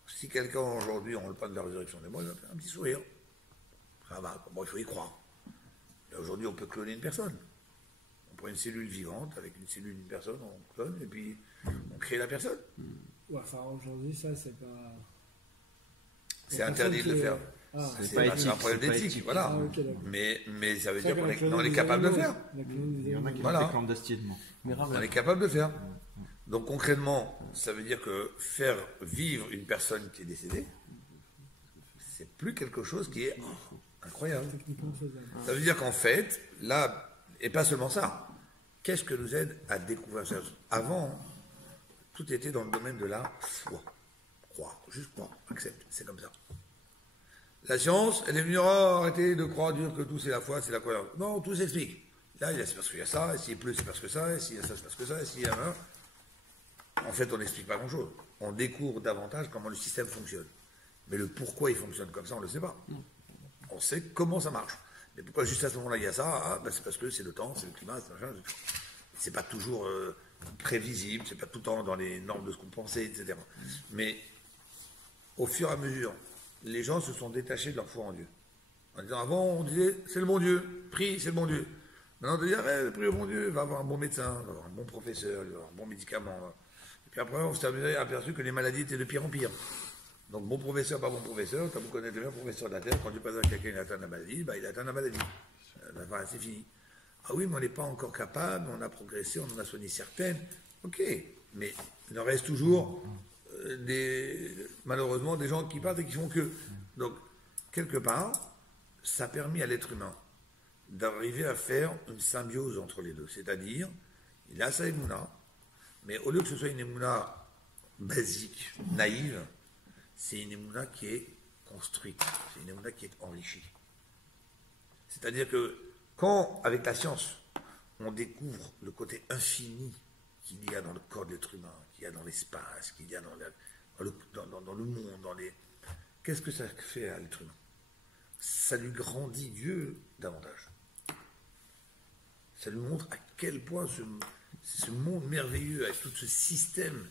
Si quelqu'un aujourd'hui, on parle de la résurrection des morts, il va faire un petit sourire. Ça va, bon, il faut y croire. Et aujourd'hui, on peut cloner une personne. On prend une cellule vivante avec une cellule d'une personne, on clone et puis on crée la personne. Ouais, enfin, aujourd'hui, ça, c'est pas. C'est interdit de le faire. Ah, C'est pas C'est éthique, un problème c'est pas d'éthique, éthique. voilà. Ah, ok, d'accord. Mais ça veut C'est dire vrai qu'on qu'on a est cloné capable de le des faire. animaux. On a cloné des Il y en a animaux. qui Voilà. le fait clandestinement. Mais On Rav, est capable de le faire. Donc concrètement, ça veut dire que faire vivre une personne qui est décédée, c'est plus quelque chose qui est incroyable. Techniquement faisable. Ça veut dire qu'en fait, là, et pas seulement ça, qu'est-ce que nous aide à découvrir ça? Avant, tout était dans le domaine de la foi. Croire, juste croire, accepte, c'est comme ça. La science, elle est venue, arrêter de croire, dire que tout c'est la foi, c'est la croyance. Non, tout s'explique. Là, c'est parce qu'il y a ça, et s'il pleut, c'est parce que ça, et s'il y a ça, c'est parce que ça, et s'il y a un. En fait, on n'explique pas grand-chose. On découvre davantage comment le système fonctionne. Mais le pourquoi il fonctionne comme ça, on ne le sait pas. On sait comment ça marche. Mais pourquoi juste à ce moment-là il y a ça? C'est parce que c'est le temps, c'est le climat, c'est machin. C'est pas toujours prévisible, c'est pas tout le temps dans les normes de ce qu'on pensait, etc. Mais au fur et à mesure, les gens se sont détachés de leur foi en Dieu. En disant, avant, on disait, c'est le bon Dieu, prie, c'est le bon Dieu. Maintenant, on dit, prie au bon Dieu, va avoir un bon médecin, va avoir un bon professeur, va avoir un bon médicament. Et puis après, on s'est aperçu que les maladies étaient de pire en pire. Donc, bon professeur, pas bon professeur, quand vous connaissez le meilleur professeur de la Terre, quand tu passes à quelqu'un qui atteint la maladie, il atteint la maladie. C'est fini. Ah oui, mais on n'est pas encore capable, on a progressé, on en a soigné certaines. Ok, mais il en reste toujours malheureusement des gens qui partent et qui font que. Donc, quelque part, ça a permis à l'être humain d'arriver à faire une symbiose entre les deux. C'est-à-dire, il a sa émouna, Mais au lieu que ce soit une émouna basique, naïve, c'est une émouna qui est construite, c'est une émouna qui est enrichie. C'est-à-dire que quand, avec la science, on découvre le côté infini qu'il y a dans le corps de l'être humain, qu'il y a dans l'espace, qu'il y a dans le monde, qu'est-ce que ça fait à l'être humain? Ça lui grandit Dieu davantage. Ça lui montre à quel point ce monde merveilleux, avec tout ce système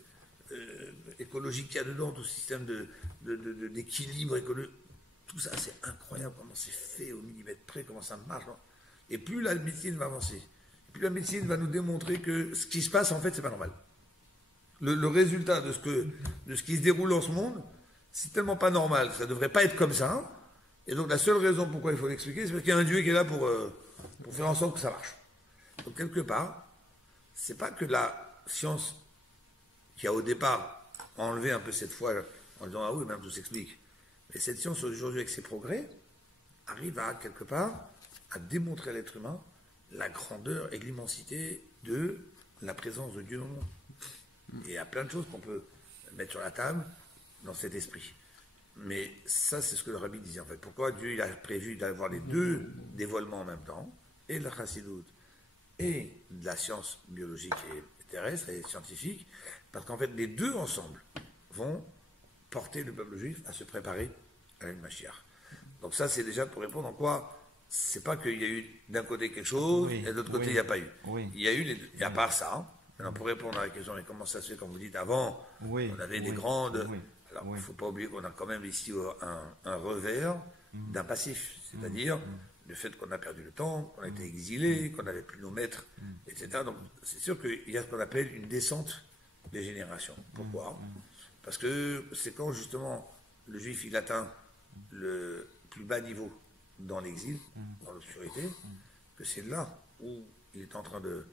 écologique qu'il y a dedans, tout ce système d'équilibre écologique, tout ça, c'est incroyable comment c'est fait au millimètre près, comment ça marche. Et plus la médecine va avancer, plus la médecine va nous démontrer que ce qui se passe, en fait, c'est pas normal. Le résultat de ce qui se déroule dans ce monde, c'est tellement pas normal, ça devrait pas être comme ça. Et donc la seule raison pourquoi il faut l'expliquer, c'est parce qu'il y a un Dieu qui est là pour faire en sorte que ça marche. Donc quelque part, c'est pas que la science qui a au départ enlevé un peu cette foi en disant ah oui, même tout s'explique. Mais cette science aujourd'hui avec ses progrès arrive à quelque part à démontrer à l'être humain la grandeur et l'immensité de la présence de Dieu dans le monde. Et il y a plein de choses qu'on peut mettre sur la table dans cet esprit. Mais ça, c'est ce que le rabbi disait en fait. Pourquoi Dieu il a prévu d'avoir les deux dévoilements en même temps, et de la chassidoute, et de la science biologique et terrestre et scientifique, parce qu'en fait, les deux ensemble vont porter le peuple juif à se préparer à une Mashiach. Donc ça, c'est déjà pour répondre en quoi c'est pas qu'il y a eu d'un côté quelque chose, et de l'autre côté, il n'y a pas eu. Il y a eu les deux. Et à part ça, maintenant, pour répondre à la question, mais comment ça se fait, quand vous dites avant, on avait des grandes... Alors, il ne faut pas oublier qu'on a quand même ici un revers d'un passif, c'est-à-dire le fait qu'on a perdu le temps, qu'on a été exilé, qu'on n'avait plus nos maîtres, etc. Donc, c'est sûr qu'il y a ce qu'on appelle une descente des générations. Pourquoi? Parce que c'est quand, justement, le juif, il atteint le plus bas niveau dans l'exil, dans l'obscurité, que c'est là où il est en train de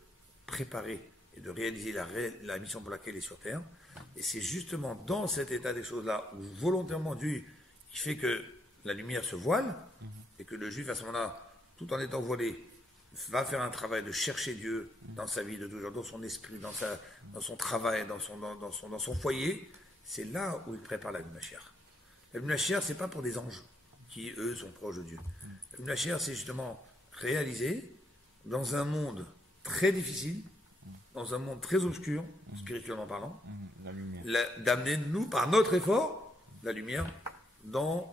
préparer et de réaliser la mission pour laquelle il est sur Terre. Et c'est justement dans cet état des choses-là où volontairement Dieu il fait que la lumière se voile et que le juif à ce moment-là, tout en étant voilé, va faire un travail de chercher Dieu dans sa vie de toujours, dans son esprit, dans son travail, dans son foyer. C'est là où il prépare la Mashiach. La Mashiach, c'est pas pour des anges qui, eux, sont proches de Dieu. La Mashiach, c'est justement réaliser dans un monde très difficile, dans un monde très obscur, spirituellement parlant, d'amener, nous, par notre effort, la lumière,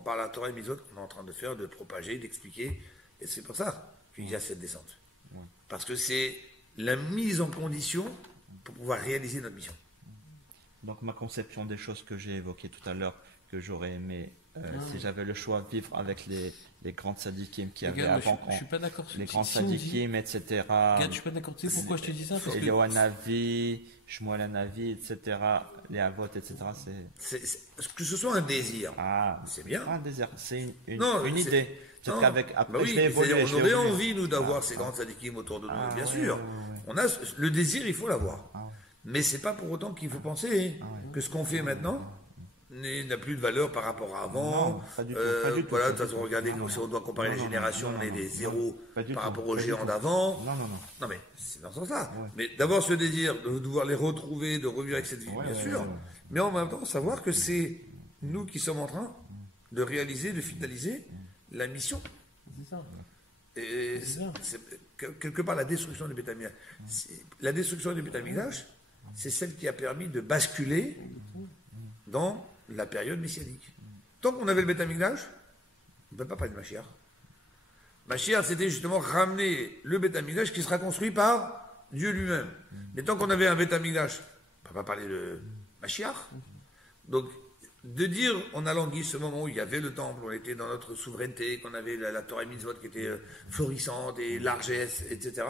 par la Torah et Mitzvot qu'on est en train de faire, de propager, d'expliquer. Et c'est pour ça qu'il y a cette descente. Parce que c'est la mise en condition pour pouvoir réaliser notre mission. Donc ma conception des choses que j'ai évoquées tout à l'heure, que j'aurais aimé, si j'avais le choix de vivre avec les grands sadikim qui avaient avant, je suis pas d'accord. les grands sadikim, etc. Regarde, je suis pas d'accord. Tu sais pourquoi je te dis ça? Parce Eliyahu Hanavi, Shmuel Hanavi, etc. Les Avot, etc. Que ce soit un désir, c'est bien. Un désir, c'est une idée. Non, qu'avec, après, on aurait envie, nous, d'avoir ces grands sadikim autour de nous, bien sûr. On a le désir, il faut l'avoir. Mais c'est pas pour autant qu'il faut penser que ce qu'on fait maintenant n'a plus de valeur par rapport à avant. Non, pas du tout, voilà, de toute façon, regardez, si on doit comparer les générations, on est des zéros par rapport aux géants d'avant. Non, mais c'est dans ce sens-là. Mais d'avoir ce désir de devoir les retrouver, de revivre avec cette vie, bien sûr. Mais en même temps, savoir que c'est nous qui sommes en train de réaliser, de finaliser la mission. C'est ça. Et c'est quelque part la destruction du Beth Amikdash. La destruction du Beth Amikdash, c'est celle qui a permis de basculer dans la période messianique. Tant qu'on avait le Beth Amikdash, on ne peut pas parler de Mashiach. Mashiach, c'était justement ramener le Beth Amikdash qui sera construit par Dieu lui-même. Mais tant qu'on avait un Beth Amikdash, on ne peut pas parler de Mashiach. Donc, de dire, en allant guider ce moment où il y avait le temple, on était dans notre souveraineté, qu'on avait la Torah et Mitzvot qui était florissante et largesse, etc.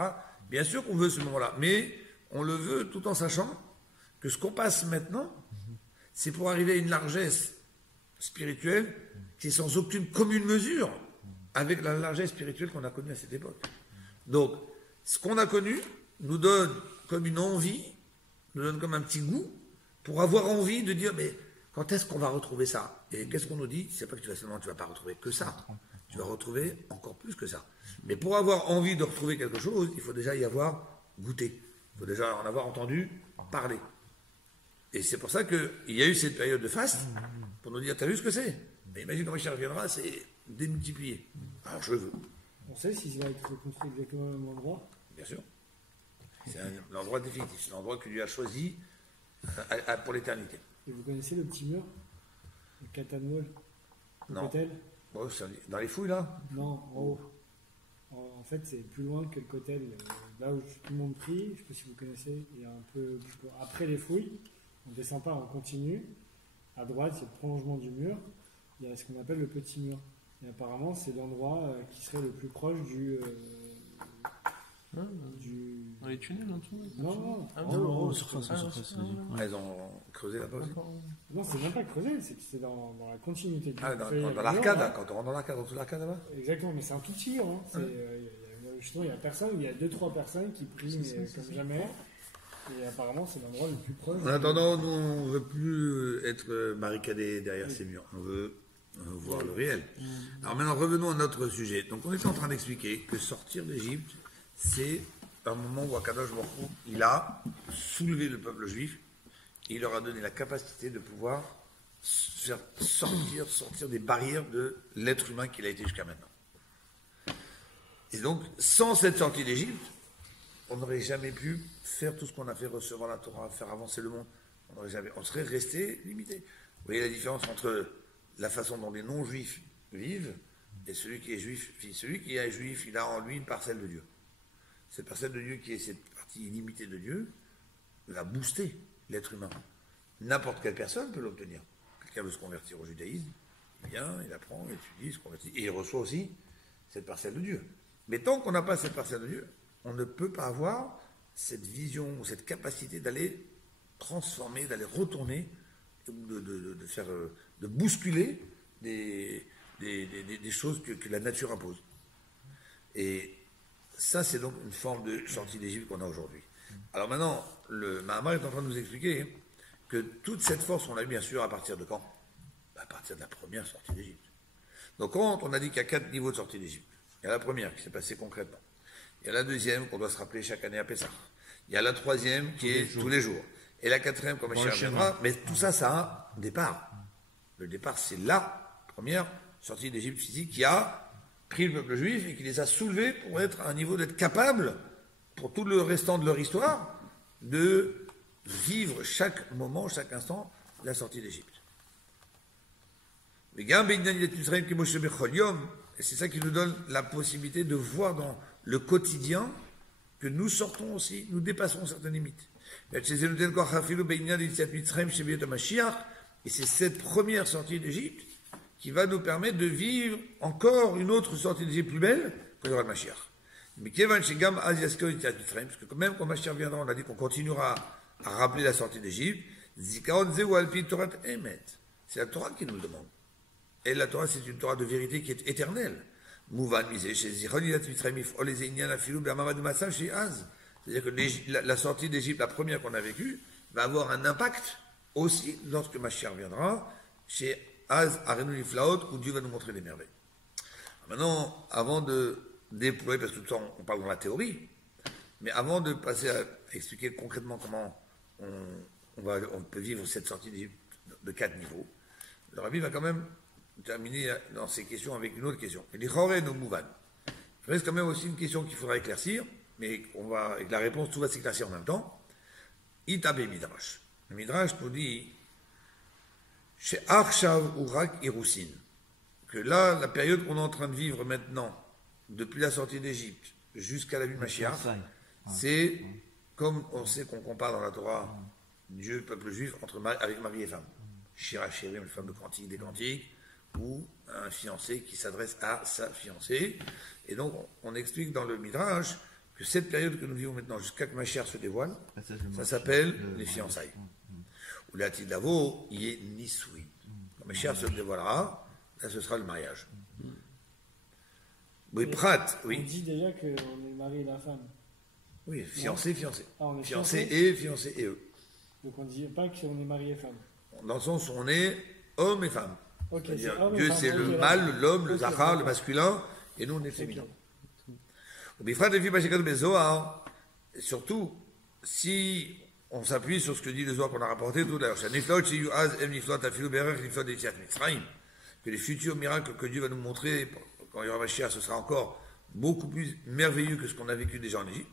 Bien sûr qu'on veut ce moment-là, mais on le veut tout en sachant que ce qu'on passe maintenant, c'est pour arriver à une largesse spirituelle qui est sans aucune commune mesure avec la largesse spirituelle qu'on a connue à cette époque. Donc, ce qu'on a connu nous donne comme une envie, nous donne comme un petit goût, pour avoir envie de dire, mais quand est-ce qu'on va retrouver ça? Et qu'est-ce qu'on nous dit? C'est pas que tu vas pas retrouver que ça. Tu vas retrouver encore plus que ça. Mais pour avoir envie de retrouver quelque chose, il faut déjà y avoir goûté. Il faut déjà en avoir entendu parler. Et c'est pour ça qu'il y a eu cette période de faste pour nous dire, t'as vu ce que c'est? Mais imagine quand Mashiach reviendra, c'est démultiplié. Alors je veux. On sait s'il va être reconstruit exactement au même endroit. Bien sûr. C'est l'endroit définitif, c'est l'endroit que Dieu a choisi pour l'éternité. Et vous connaissez le petit mur? Le Katanwol? Le Non. Kotel? Bon, c'est dans les fouilles là? Non, en haut. En fait, c'est plus loin que le Kotel. Là où tout le monde prie, je ne sais pas si vous connaissez, il y a un peu après les fouilles, on ne descend pas, on continue. À droite, c'est le prolongement du mur. Il y a ce qu'on appelle le petit mur. Et apparemment, c'est l'endroit qui serait le plus proche du. Dans les tunnels en dessous? Non. Ah, Non, surface. Ils ont creusé là-bas aussi. Non, c'est même pas creusé, c'est dans la continuité du Ah, dans mur, l'arcade, là. quand on rentre dans l'arcade, en dessous de l'arcade là-bas? Exactement, mais c'est un tout petit mur. Hein. Justement, il y a personne, il y a 2-3 personnes qui prient mais comme jamais. Et apparemment, c'est l'endroit le plus proche. En attendant, nous, on ne veut plus être barricadés derrière ces murs. On veut voir le réel. Alors maintenant, revenons à notre sujet. Donc, on était en train d'expliquer que sortir d'Égypte, c'est un moment où Akadosh Baruch Hu, il a soulevé le peuple juif et il leur a donné la capacité de pouvoir faire sortir des barrières de l'être humain qu'il a été jusqu'à maintenant. Et donc, sans cette sortie d'Égypte, on n'aurait jamais pu faire tout ce qu'on a fait, recevoir la Torah, faire avancer le monde. On serait resté limité. Vous voyez la différence entre la façon dont les non-juifs vivent et celui qui est juif vit. Celui qui est juif, il a en lui une parcelle de Dieu. Cette parcelle de Dieu qui est cette partie illimitée de Dieu va booster l'être humain. N'importe quelle personne peut l'obtenir. Quelqu'un veut se convertir au judaïsme, il vient, il apprend, il étudie, il se convertit, et il reçoit aussi cette parcelle de Dieu. Mais tant qu'on n'a pas cette parcelle de Dieu, on ne peut pas avoir cette vision, cette capacité d'aller transformer, d'aller retourner, de bousculer des choses que la nature impose. Et ça, c'est donc une forme de sortie d'Égypte qu'on a aujourd'hui. Alors maintenant, le Mahamar est en train de nous expliquer que toute cette force, on l'a eu bien sûr à partir de quand? À partir de la première sortie d'Égypte. Donc quand on a dit qu'il y a 4 niveaux de sortie d'Égypte, il y a la première qui s'est passée concrètement. Il y a la deuxième qu'on doit se rappeler chaque année à Pessah. Il y a la troisième qui est tous les jours. Et la quatrième, comme Mashiach reviendra. Mais tout ça, ça a un départ. Le départ, c'est la première sortie d'Égypte physique qui a pris le peuple juif et qui les a soulevés pour être à un niveau d'être capable, pour tout le restant de leur histoire, de vivre chaque moment, chaque instant, la sortie d'Égypte. Et c'est ça qui nous donne la possibilité de voir dans le quotidien que nous sortons aussi, nous dépassons certaines limites. Et c'est cette première sortie d'Égypte qui va nous permettre de vivre encore une autre sortie d'Égypte plus belle quand il y aura le Mashiach. Mais parce que quand même quand Mashiach viendra, on a dit qu'on continuera à rappeler la sortie d'Égypte. C'est la Torah qui nous le demande. Et la Torah, c'est une Torah de vérité qui est éternelle. C'est-à-dire que la sortie d'Égypte, la première qu'on a vécue, va avoir un impact aussi lorsque Mashiach viendra, chez Az Arenu Niflaot, où Dieu va nous montrer les merveilles. Maintenant, avant de déployer, parce que tout le temps on parle dans la théorie, mais avant de passer à expliquer concrètement comment on peut vivre cette sortie d'Égypte de 4 niveaux, le Rabbi va quand même terminer dans ces questions avec une autre question. Il dit Choré no Mouvan. Il reste quand même aussi une question qu'il faudra éclaircir, mais avec la réponse, tout va s'éclaircir en même temps. Itabe Midrash. Le Midrash nous dit chez Arshav Urak Irusin, que là, la période qu'on est en train de vivre maintenant, depuis la sortie d'Égypte jusqu'à la vie de Mashiach, c'est comme on sait qu'on compare dans la Torah Dieu, peuple juif, avec mari et femme. Shira Shirim, le fameux cantique des cantiques, ou un fiancé qui s'adresse à sa fiancée. Et donc, on explique dans le Midrash que cette période que nous vivons maintenant, jusqu'à que Mashiach se dévoile, ça s'appelle les fiançailles. Ou la Tidavo, il est Nisui. Quand Mashiach se dévoilera, là, ce sera le mariage. Oui, Prat, oui. On dit déjà qu'on est le mari et la femme. Oui, fiancé. Ah, on est Fiancé et eux. Donc on ne dit pas qu'on est mari et femme. Dans le sens où on est homme et femme. Okay, C'est-à-dire, Dieu, c'est le mâle, l'homme, le zachar, le masculin, et nous, on est féminin. Et surtout, si on s'appuie sur ce que dit le Zohar qu'on a rapporté tout à l'heure. Que les futurs miracles que Dieu va nous montrer quand il y aura Mashiach, ce sera encore beaucoup plus merveilleux que ce qu'on a vécu déjà en Égypte.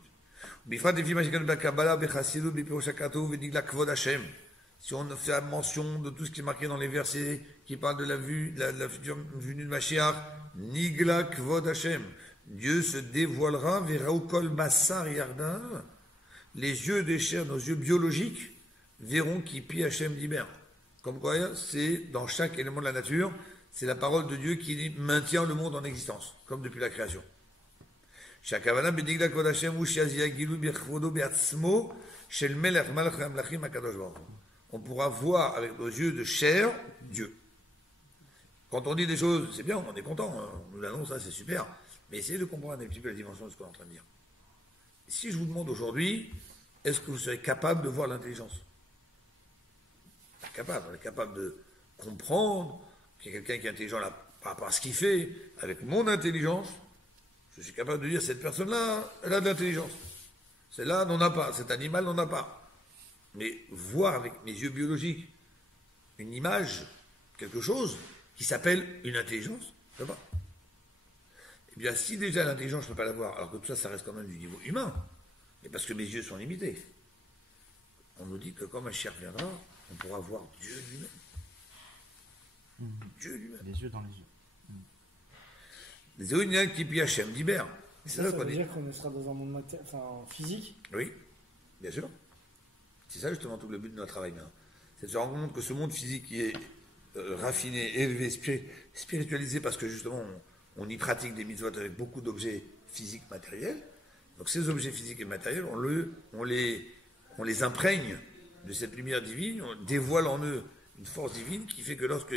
Si on fait mention de tout ce qui est marqué dans les versets qui parlent de la future venue de Mashiach, Nigla Kvod Hashem, Dieu se dévoilera, Veraukol Bassar Yarda, les yeux des chairs, nos yeux biologiques, verront qui pi Hashem Diber. Comme quoi, c'est dans chaque élément de la nature, c'est la parole de Dieu qui maintient le monde en existence, comme depuis la création. Shakavana Benigla Kvod Hashem, Ushazia Gilu Birchvodo Beatzmo, Shel Melech Malach Amlachim Akadosh Baruch. On pourra voir avec nos yeux de chair Dieu. Quand on dit des choses, c'est bien, on est content, on nous l'annonce, ça c'est super, mais essayez de comprendre un petit peu la dimension de ce qu'on est en train de dire. Si je vous demande aujourd'hui, est-ce que vous serez capable de voir l'intelligence? Capable, on est capable de comprendre qu'il y a quelqu'un qui est intelligent là, par rapport à ce qu'il fait, avec mon intelligence, je suis capable de dire cette personne-là, elle a de l'intelligence. Celle-là n'en a pas, cet animal n'en a pas. Mais voir avec mes yeux biologiques une image, quelque chose qui s'appelle une intelligence, je ne peux pas. Eh bien, si déjà l'intelligence, je ne peux pas la voir, alors que tout ça, ça reste quand même du niveau humain, mais parce que mes yeux sont limités, on nous dit que quand Mashiach viendra, on pourra voir Dieu lui-même. Dieu lui-même. Les yeux dans les yeux. Les yeux qui pient Hachem d'Iber. Ça veut dire qu'on sera dans un monde physique? Oui, bien sûr. C'est ça justement tout le but de notre travail. C'est de se rendre compte que ce monde physique qui est raffiné, élevé, spiritualisé, parce que justement on y pratique des mitzvot avec beaucoup d'objets physiques matériels. Donc ces objets physiques et matériels, on les imprègne de cette lumière divine, on dévoile en eux une force divine qui fait que lorsque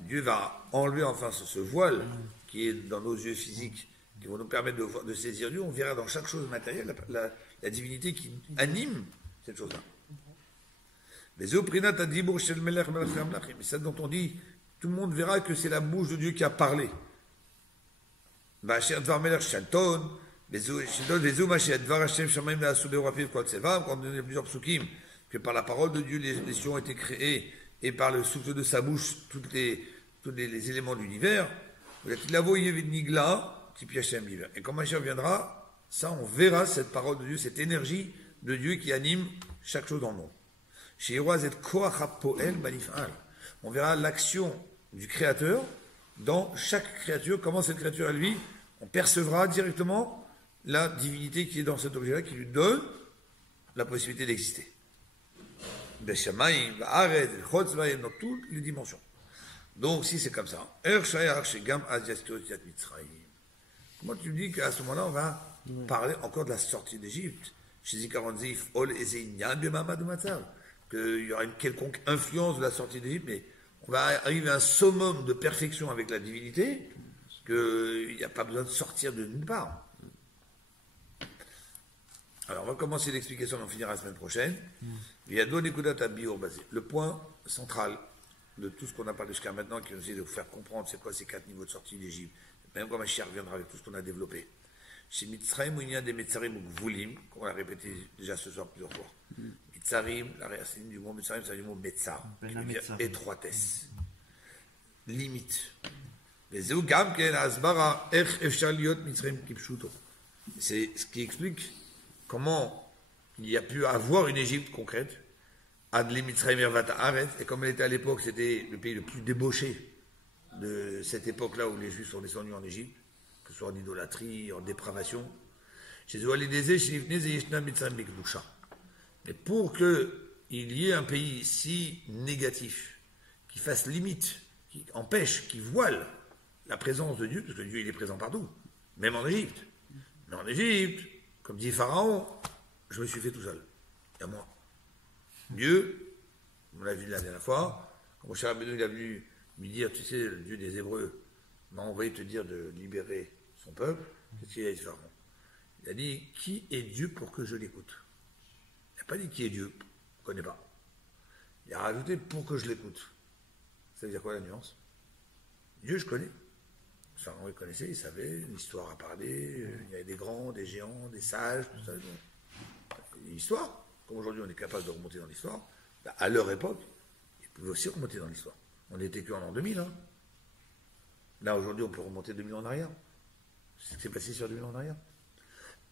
Dieu va enlever enfin ce voile qui est dans nos yeux physiques, qui vont nous permettre de saisir Dieu, on verra dans chaque chose matérielle la divinité qui anime cette chose-là. Mais c'est ça dont on dit, tout le monde verra que c'est la bouche de Dieu qui a parlé. Quand on donne plusieurs psukim, que par la parole de Dieu les cieux ont été créés, et par le souffle de sa bouche tous les éléments de l'univers, et quand Mashiach viendra, ça on verra cette parole de Dieu, cette énergie de Dieu qui anime chaque chose dans le monde. On verra l'action du Créateur dans chaque créature, comment cette créature à lui, on percevra directement la divinité qui est dans cet objet-là, qui lui donne la possibilité d'exister. Dans toutes les dimensions. Donc si c'est comme ça, comment tu dis qu'à ce moment-là on va parler encore de la sortie d'Égypte? Qu'il y aura une quelconque influence de la sortie d'Égypte, mais on va arriver à un summum de perfection avec la divinité, qu'il n'y a pas besoin de sortir de nulle part. Alors on va commencer l'explication, on finira la semaine prochaine. Le point central de tout ce qu'on a parlé jusqu'à maintenant, qui nous essaie de vous faire comprendre c'est quoi ces 4 niveaux de sortie d'Égypte, même quand Mashiach reviendra avec tout ce qu'on a développé. Chez Mitzrayim, il y a des Metzarim ou Gvulim, qu'on a répété déjà ce soir plusieurs fois. Mitzarim, la racine du mot Mitzarim, c'est du mot Metzar, qui veut dire étroitesse, limite. C'est ce qui explique comment il y a pu avoir une Égypte concrète, et comme elle était à l'époque, c'était le pays le plus débauché de cette époque-là où les Juifs sont descendus en Égypte, que ce soit en idolâtrie, en dépravation. Mais pour qu'il y ait un pays si négatif, qui fasse limite, qui empêche, qui voile la présence de Dieu, parce que Dieu il est présent partout, même en Égypte. Mais en Égypte, comme dit Pharaon, je me suis fait tout seul. Et à moi. Dieu, on l'a vu la dernière fois, quand Moshe Rabbeinu il a venu lui dire, tu sais, le Dieu des Hébreux m'a envoyé te dire de libérer son peuple, qu'est-ce qu'il a dit Pharaon? Il a dit, qui est Dieu pour que je l'écoute? Il n'a pas dit qui est Dieu, je ne connais pas. Il a rajouté pour que je l'écoute. Ça veut dire quoi la nuance? Dieu, je connais. Pharaon, il connaissait, il savait, une histoire à parler, il y avait des grands, des géants, des sages, tout ça. Une histoire, comme aujourd'hui on est capable de remonter dans l'histoire, ben, à leur époque, ils pouvaient aussi remonter dans l'histoire. On n'était qu'en l'an 2000. Hein. Là, aujourd'hui, on peut remonter 2000 ans en arrière. C'est ce qui s'est passé sur 2000 ans en arrière.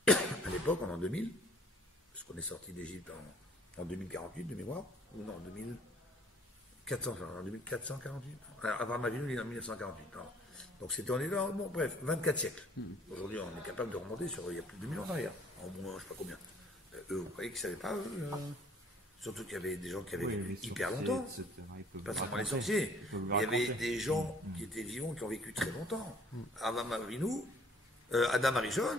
À l'époque, en l'an 2000, parce qu'on est sorti d'Égypte en 2048 de mémoire, ou non, en 2448. Abraham Avinu, il est en 1948. Non. Donc c'était, on est là, bon, bref, 24 siècles. Aujourd'hui, on est capable de remonter sur, il y a plus de 2000 ans en arrière. Au moins, je ne sais pas combien. Eux, vous croyez qu'ils ne savaient pas, surtout qu'il y avait des gens qui avaient vécu hyper longtemps. Pas seulement les sorciers. Il y avait des gens qui étaient vivants, qui ont vécu très longtemps. Abraham Avinu, Adam Arishon,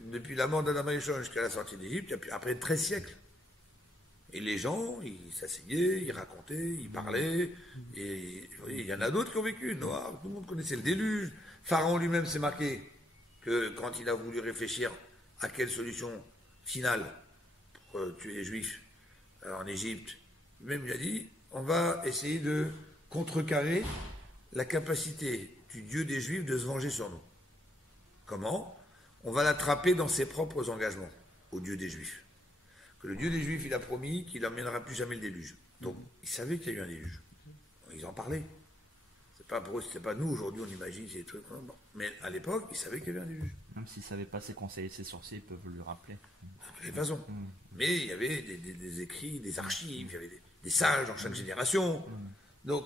depuis la mort d'Adam Arishon jusqu'à la sortie d'Égypte, après 13 siècles. Et les gens, ils s'asseyaient, ils racontaient, ils parlaient. Et il y en a d'autres qui ont vécu. Noah, tout le monde connaissait le déluge. Pharaon lui-même s'est marqué que quand il a voulu réfléchir à quelle solution finale pour tuer les Juifs en Égypte, lui-même il a dit, on va essayer de contrecarrer la capacité du Dieu des Juifs de se venger sur nous. Comment ? On va l'attraper dans ses propres engagements au Dieu des Juifs. Que le Dieu des Juifs, il a promis qu'il n'emmènera plus jamais le déluge. Donc, ils savaient qu'il y a eu un déluge. Ils en parlaient. C'est pas pour eux, c'était pas nous, aujourd'hui, on imagine ces trucs. Bon. Mais à l'époque, ils savaient qu'il y avait un déluge. Même s'ils ne savaient pas ses conseils, ses sorciers, ils peuvent lui rappeler. De toutes les façons. Mais il y avait des écrits, des archives, il y avait des sages dans chaque génération. Donc,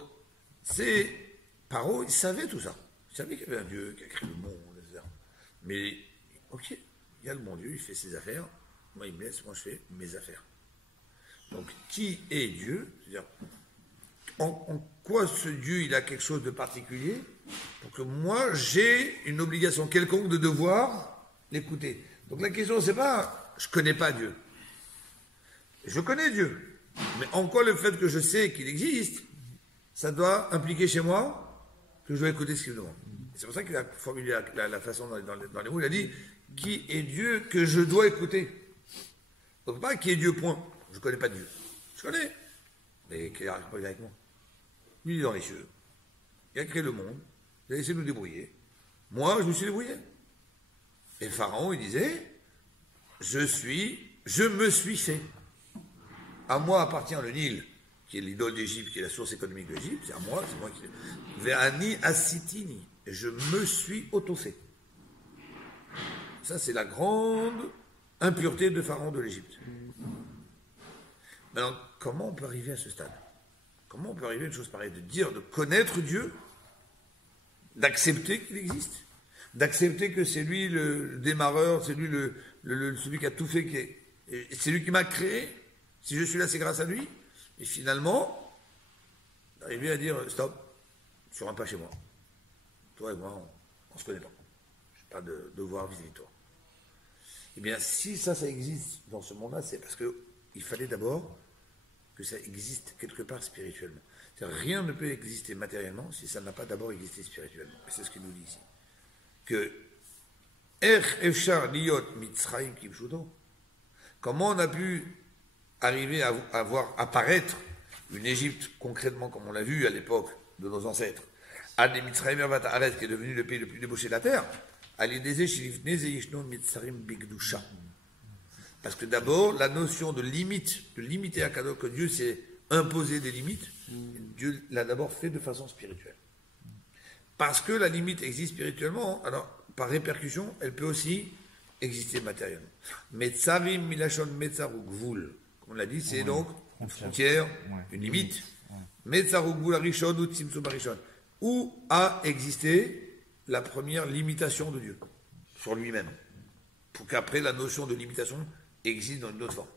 ces Paro, ils savaient tout ça. Ils savaient qu'il y avait un Dieu qui a créé le monde, etc. Mais, ok, il y a le bon Dieu, il fait ses affaires. Moi, il me laisse, moi, je fais mes affaires. Donc, qui est Dieu ? C'est-à-dire, en quoi ce Dieu, il a quelque chose de particulier pour que moi, j'ai une obligation quelconque de devoir l'écouter. Donc, la question, c'est pas, je connais pas Dieu. Je connais Dieu. Mais en quoi le fait que je sais qu'il existe, ça doit impliquer chez moi que je dois écouter ce qu'il me demande. C'est pour ça qu'il a formulé la façon dans les mots, il a dit, qui est Dieu que je dois écouter ? Donc pas qui est Dieu, point. Je ne connais pas Dieu. Je connais. Mais qu'il n'arrive pas avec moi. Lui, il est dans les cieux. Il a créé le monde. Il a essayé de nous débrouiller. Moi, je me suis débrouillé. Et Pharaon, il disait, je me suis fait. À moi appartient le Nil, qui est l'idole d'Égypte, qui est la source économique de l'Égypte. C'est moi qui... Ve'ani asitini. Je me suis auto-fait. Ça, c'est la grande impureté de Pharaon de l'Égypte. Maintenant, comment on peut arriver à ce stade ? Comment on peut arriver à une chose pareille ? De dire, de connaître Dieu, d'accepter qu'il existe, d'accepter que c'est lui le démarreur, c'est lui celui qui a tout fait, c'est lui qui m'a créé, si je suis là, c'est grâce à lui, et finalement, d'arriver à dire, stop, tu ne rentres pas chez moi. Toi et moi, on ne se connaît pas. Je n'ai pas de devoir vis-à-vis de toi. Eh bien, si ça existe dans ce monde-là, c'est parce qu'il fallait d'abord que ça existe quelque part spirituellement. C'est-à-dire, rien ne peut exister matériellement si ça n'a pas d'abord existé spirituellement. Et c'est ce qu'il nous dit ici. Que comment on a pu arriver à voir apparaître une Égypte concrètement, comme on l'a vu à l'époque de nos ancêtres, Ad Mitzrayim Aret, qui est devenu le pays le plus débauché de la terre, parce que d'abord, la notion de limite, de limiter à Kadosh, que Dieu s'est imposé des limites, Dieu l'a d'abord fait de façon spirituelle. Parce que la limite existe spirituellement, alors par répercussion, elle peut aussi exister matériellement. Metzarim milachon metzaruk gvul, comme on l'a dit, c'est donc une frontière, une limite. Metzaruk gvul arishon ou tzimtzum arishon, où a existé la première limitation de Dieu sur lui-même, pour qu'après la notion de limitation existe dans une autre forme,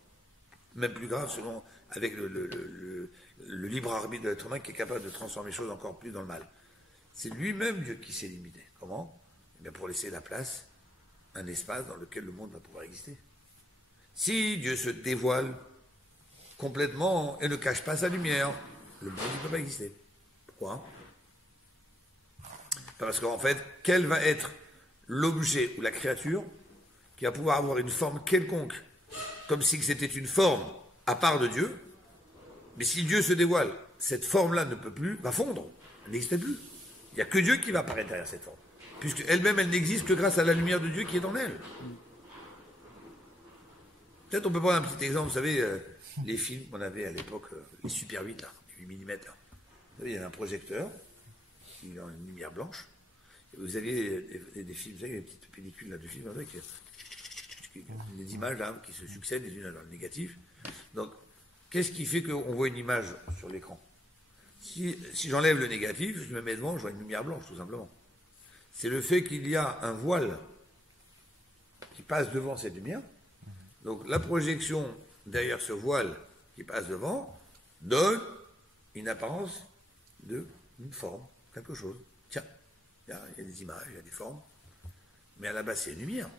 même plus grave selon avec le libre arbitre de l'être humain qui est capable de transformer les choses encore plus dans le mal. C'est lui-même Dieu qui s'est limité. Comment ? Eh bien pour laisser la place, un espace dans lequel le monde va pouvoir exister. Si Dieu se dévoile complètement et ne cache pas sa lumière, le monde ne peut pas exister. Pourquoi ? Parce qu'en fait, quel va être l'objet ou la créature qui va pouvoir avoir une forme quelconque, comme si c'était une forme à part de Dieu, mais si Dieu se dévoile, cette forme-là ne peut plus, va fondre, elle n'existe plus. Il n'y a que Dieu qui va apparaître derrière cette forme, puisque elle-même, elle n'existe que grâce à la lumière de Dieu qui est en elle. Peut-être on peut prendre un petit exemple, vous savez, les films qu'on avait à l'époque, les Super 8, là, les 8 mm. Là. Vous savez, il y avait un projecteur, qui a une lumière blanche. Et vous aviez des films, vous savez, des petites pellicules là, de films avec des images là, qui se succèdent les unes dans le négatif. Donc, qu'est-ce qui fait qu'on voit une image sur l'écran? Si j'enlève le négatif, je me mets devant, je vois une lumière blanche, tout simplement. C'est le fait qu'il y a un voile qui passe devant cette lumière. Donc la projection derrière ce voile qui passe devant donne une apparence d'une forme, quelque chose. Tiens, il y a des images, il y a des formes, mais à la base c'est une lumière.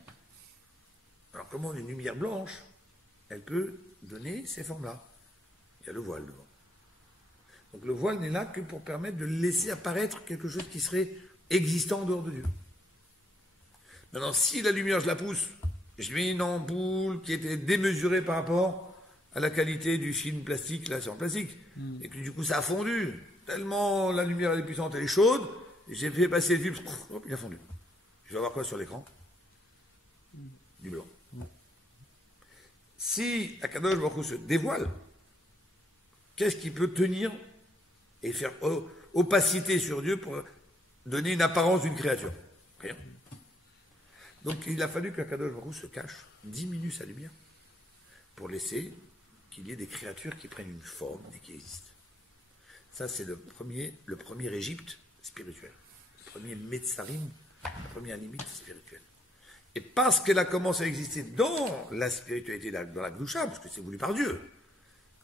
Alors comment une lumière blanche, elle peut donner ces formes-là? Il y a le voile devant. Donc le voile n'est là que pour permettre de laisser apparaître quelque chose qui serait existant en dehors de Dieu. Maintenant, si la lumière, je la pousse, je mets une ampoule qui était démesurée par rapport à la qualité du film plastique, là c'est en plastique, et que du coup ça a fondu, tellement la lumière elle est puissante, elle est chaude, j'ai fait passer le film, hop, il a fondu. Je vais avoir quoi sur l'écran? Du blanc. Si Akadosh Baruch Hu se dévoile, qu'est-ce qui peut tenir et faire opacité sur Dieu pour donner une apparence d'une créature? Rien. Donc il a fallu qu'Akadosh Baruch Hu se cache, diminue sa lumière, pour laisser qu'il y ait des créatures qui prennent une forme et qui existent. Ça, c'est le premier Égypte spirituel, le premier Metzarim, la première limite spirituelle. Et parce qu'elle a commencé à exister dans la spiritualité, dans la Gdusha, parce que c'est voulu par Dieu,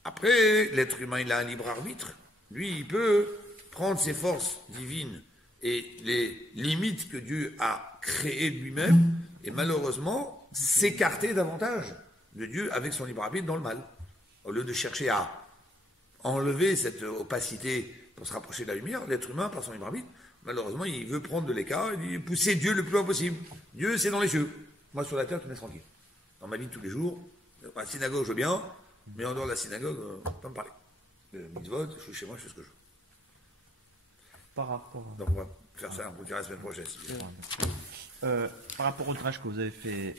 après, l'être humain, il a un libre arbitre. Lui, il peut prendre ses forces divines et les limites que Dieu a créées de lui-même, et malheureusement, s'écarter davantage de Dieu avec son libre arbitre dans le mal. Au lieu de chercher à enlever cette opacité pour se rapprocher de la lumière, l'être humain, par son libre arbitre, malheureusement, il veut prendre de l'écart, il veut pousser Dieu le plus loin possible. Dieu, c'est dans les cieux. Moi, sur la terre, tu me laisses tranquille. Dans ma vie de tous les jours, à la synagogue, je veux bien, mais en dehors de la synagogue, pas me parler. Mitzvot, je suis chez moi, je fais ce que je veux. Par rapport, Donc on va faire ça, on vous dira la semaine prochaine. par rapport au drage que vous avez fait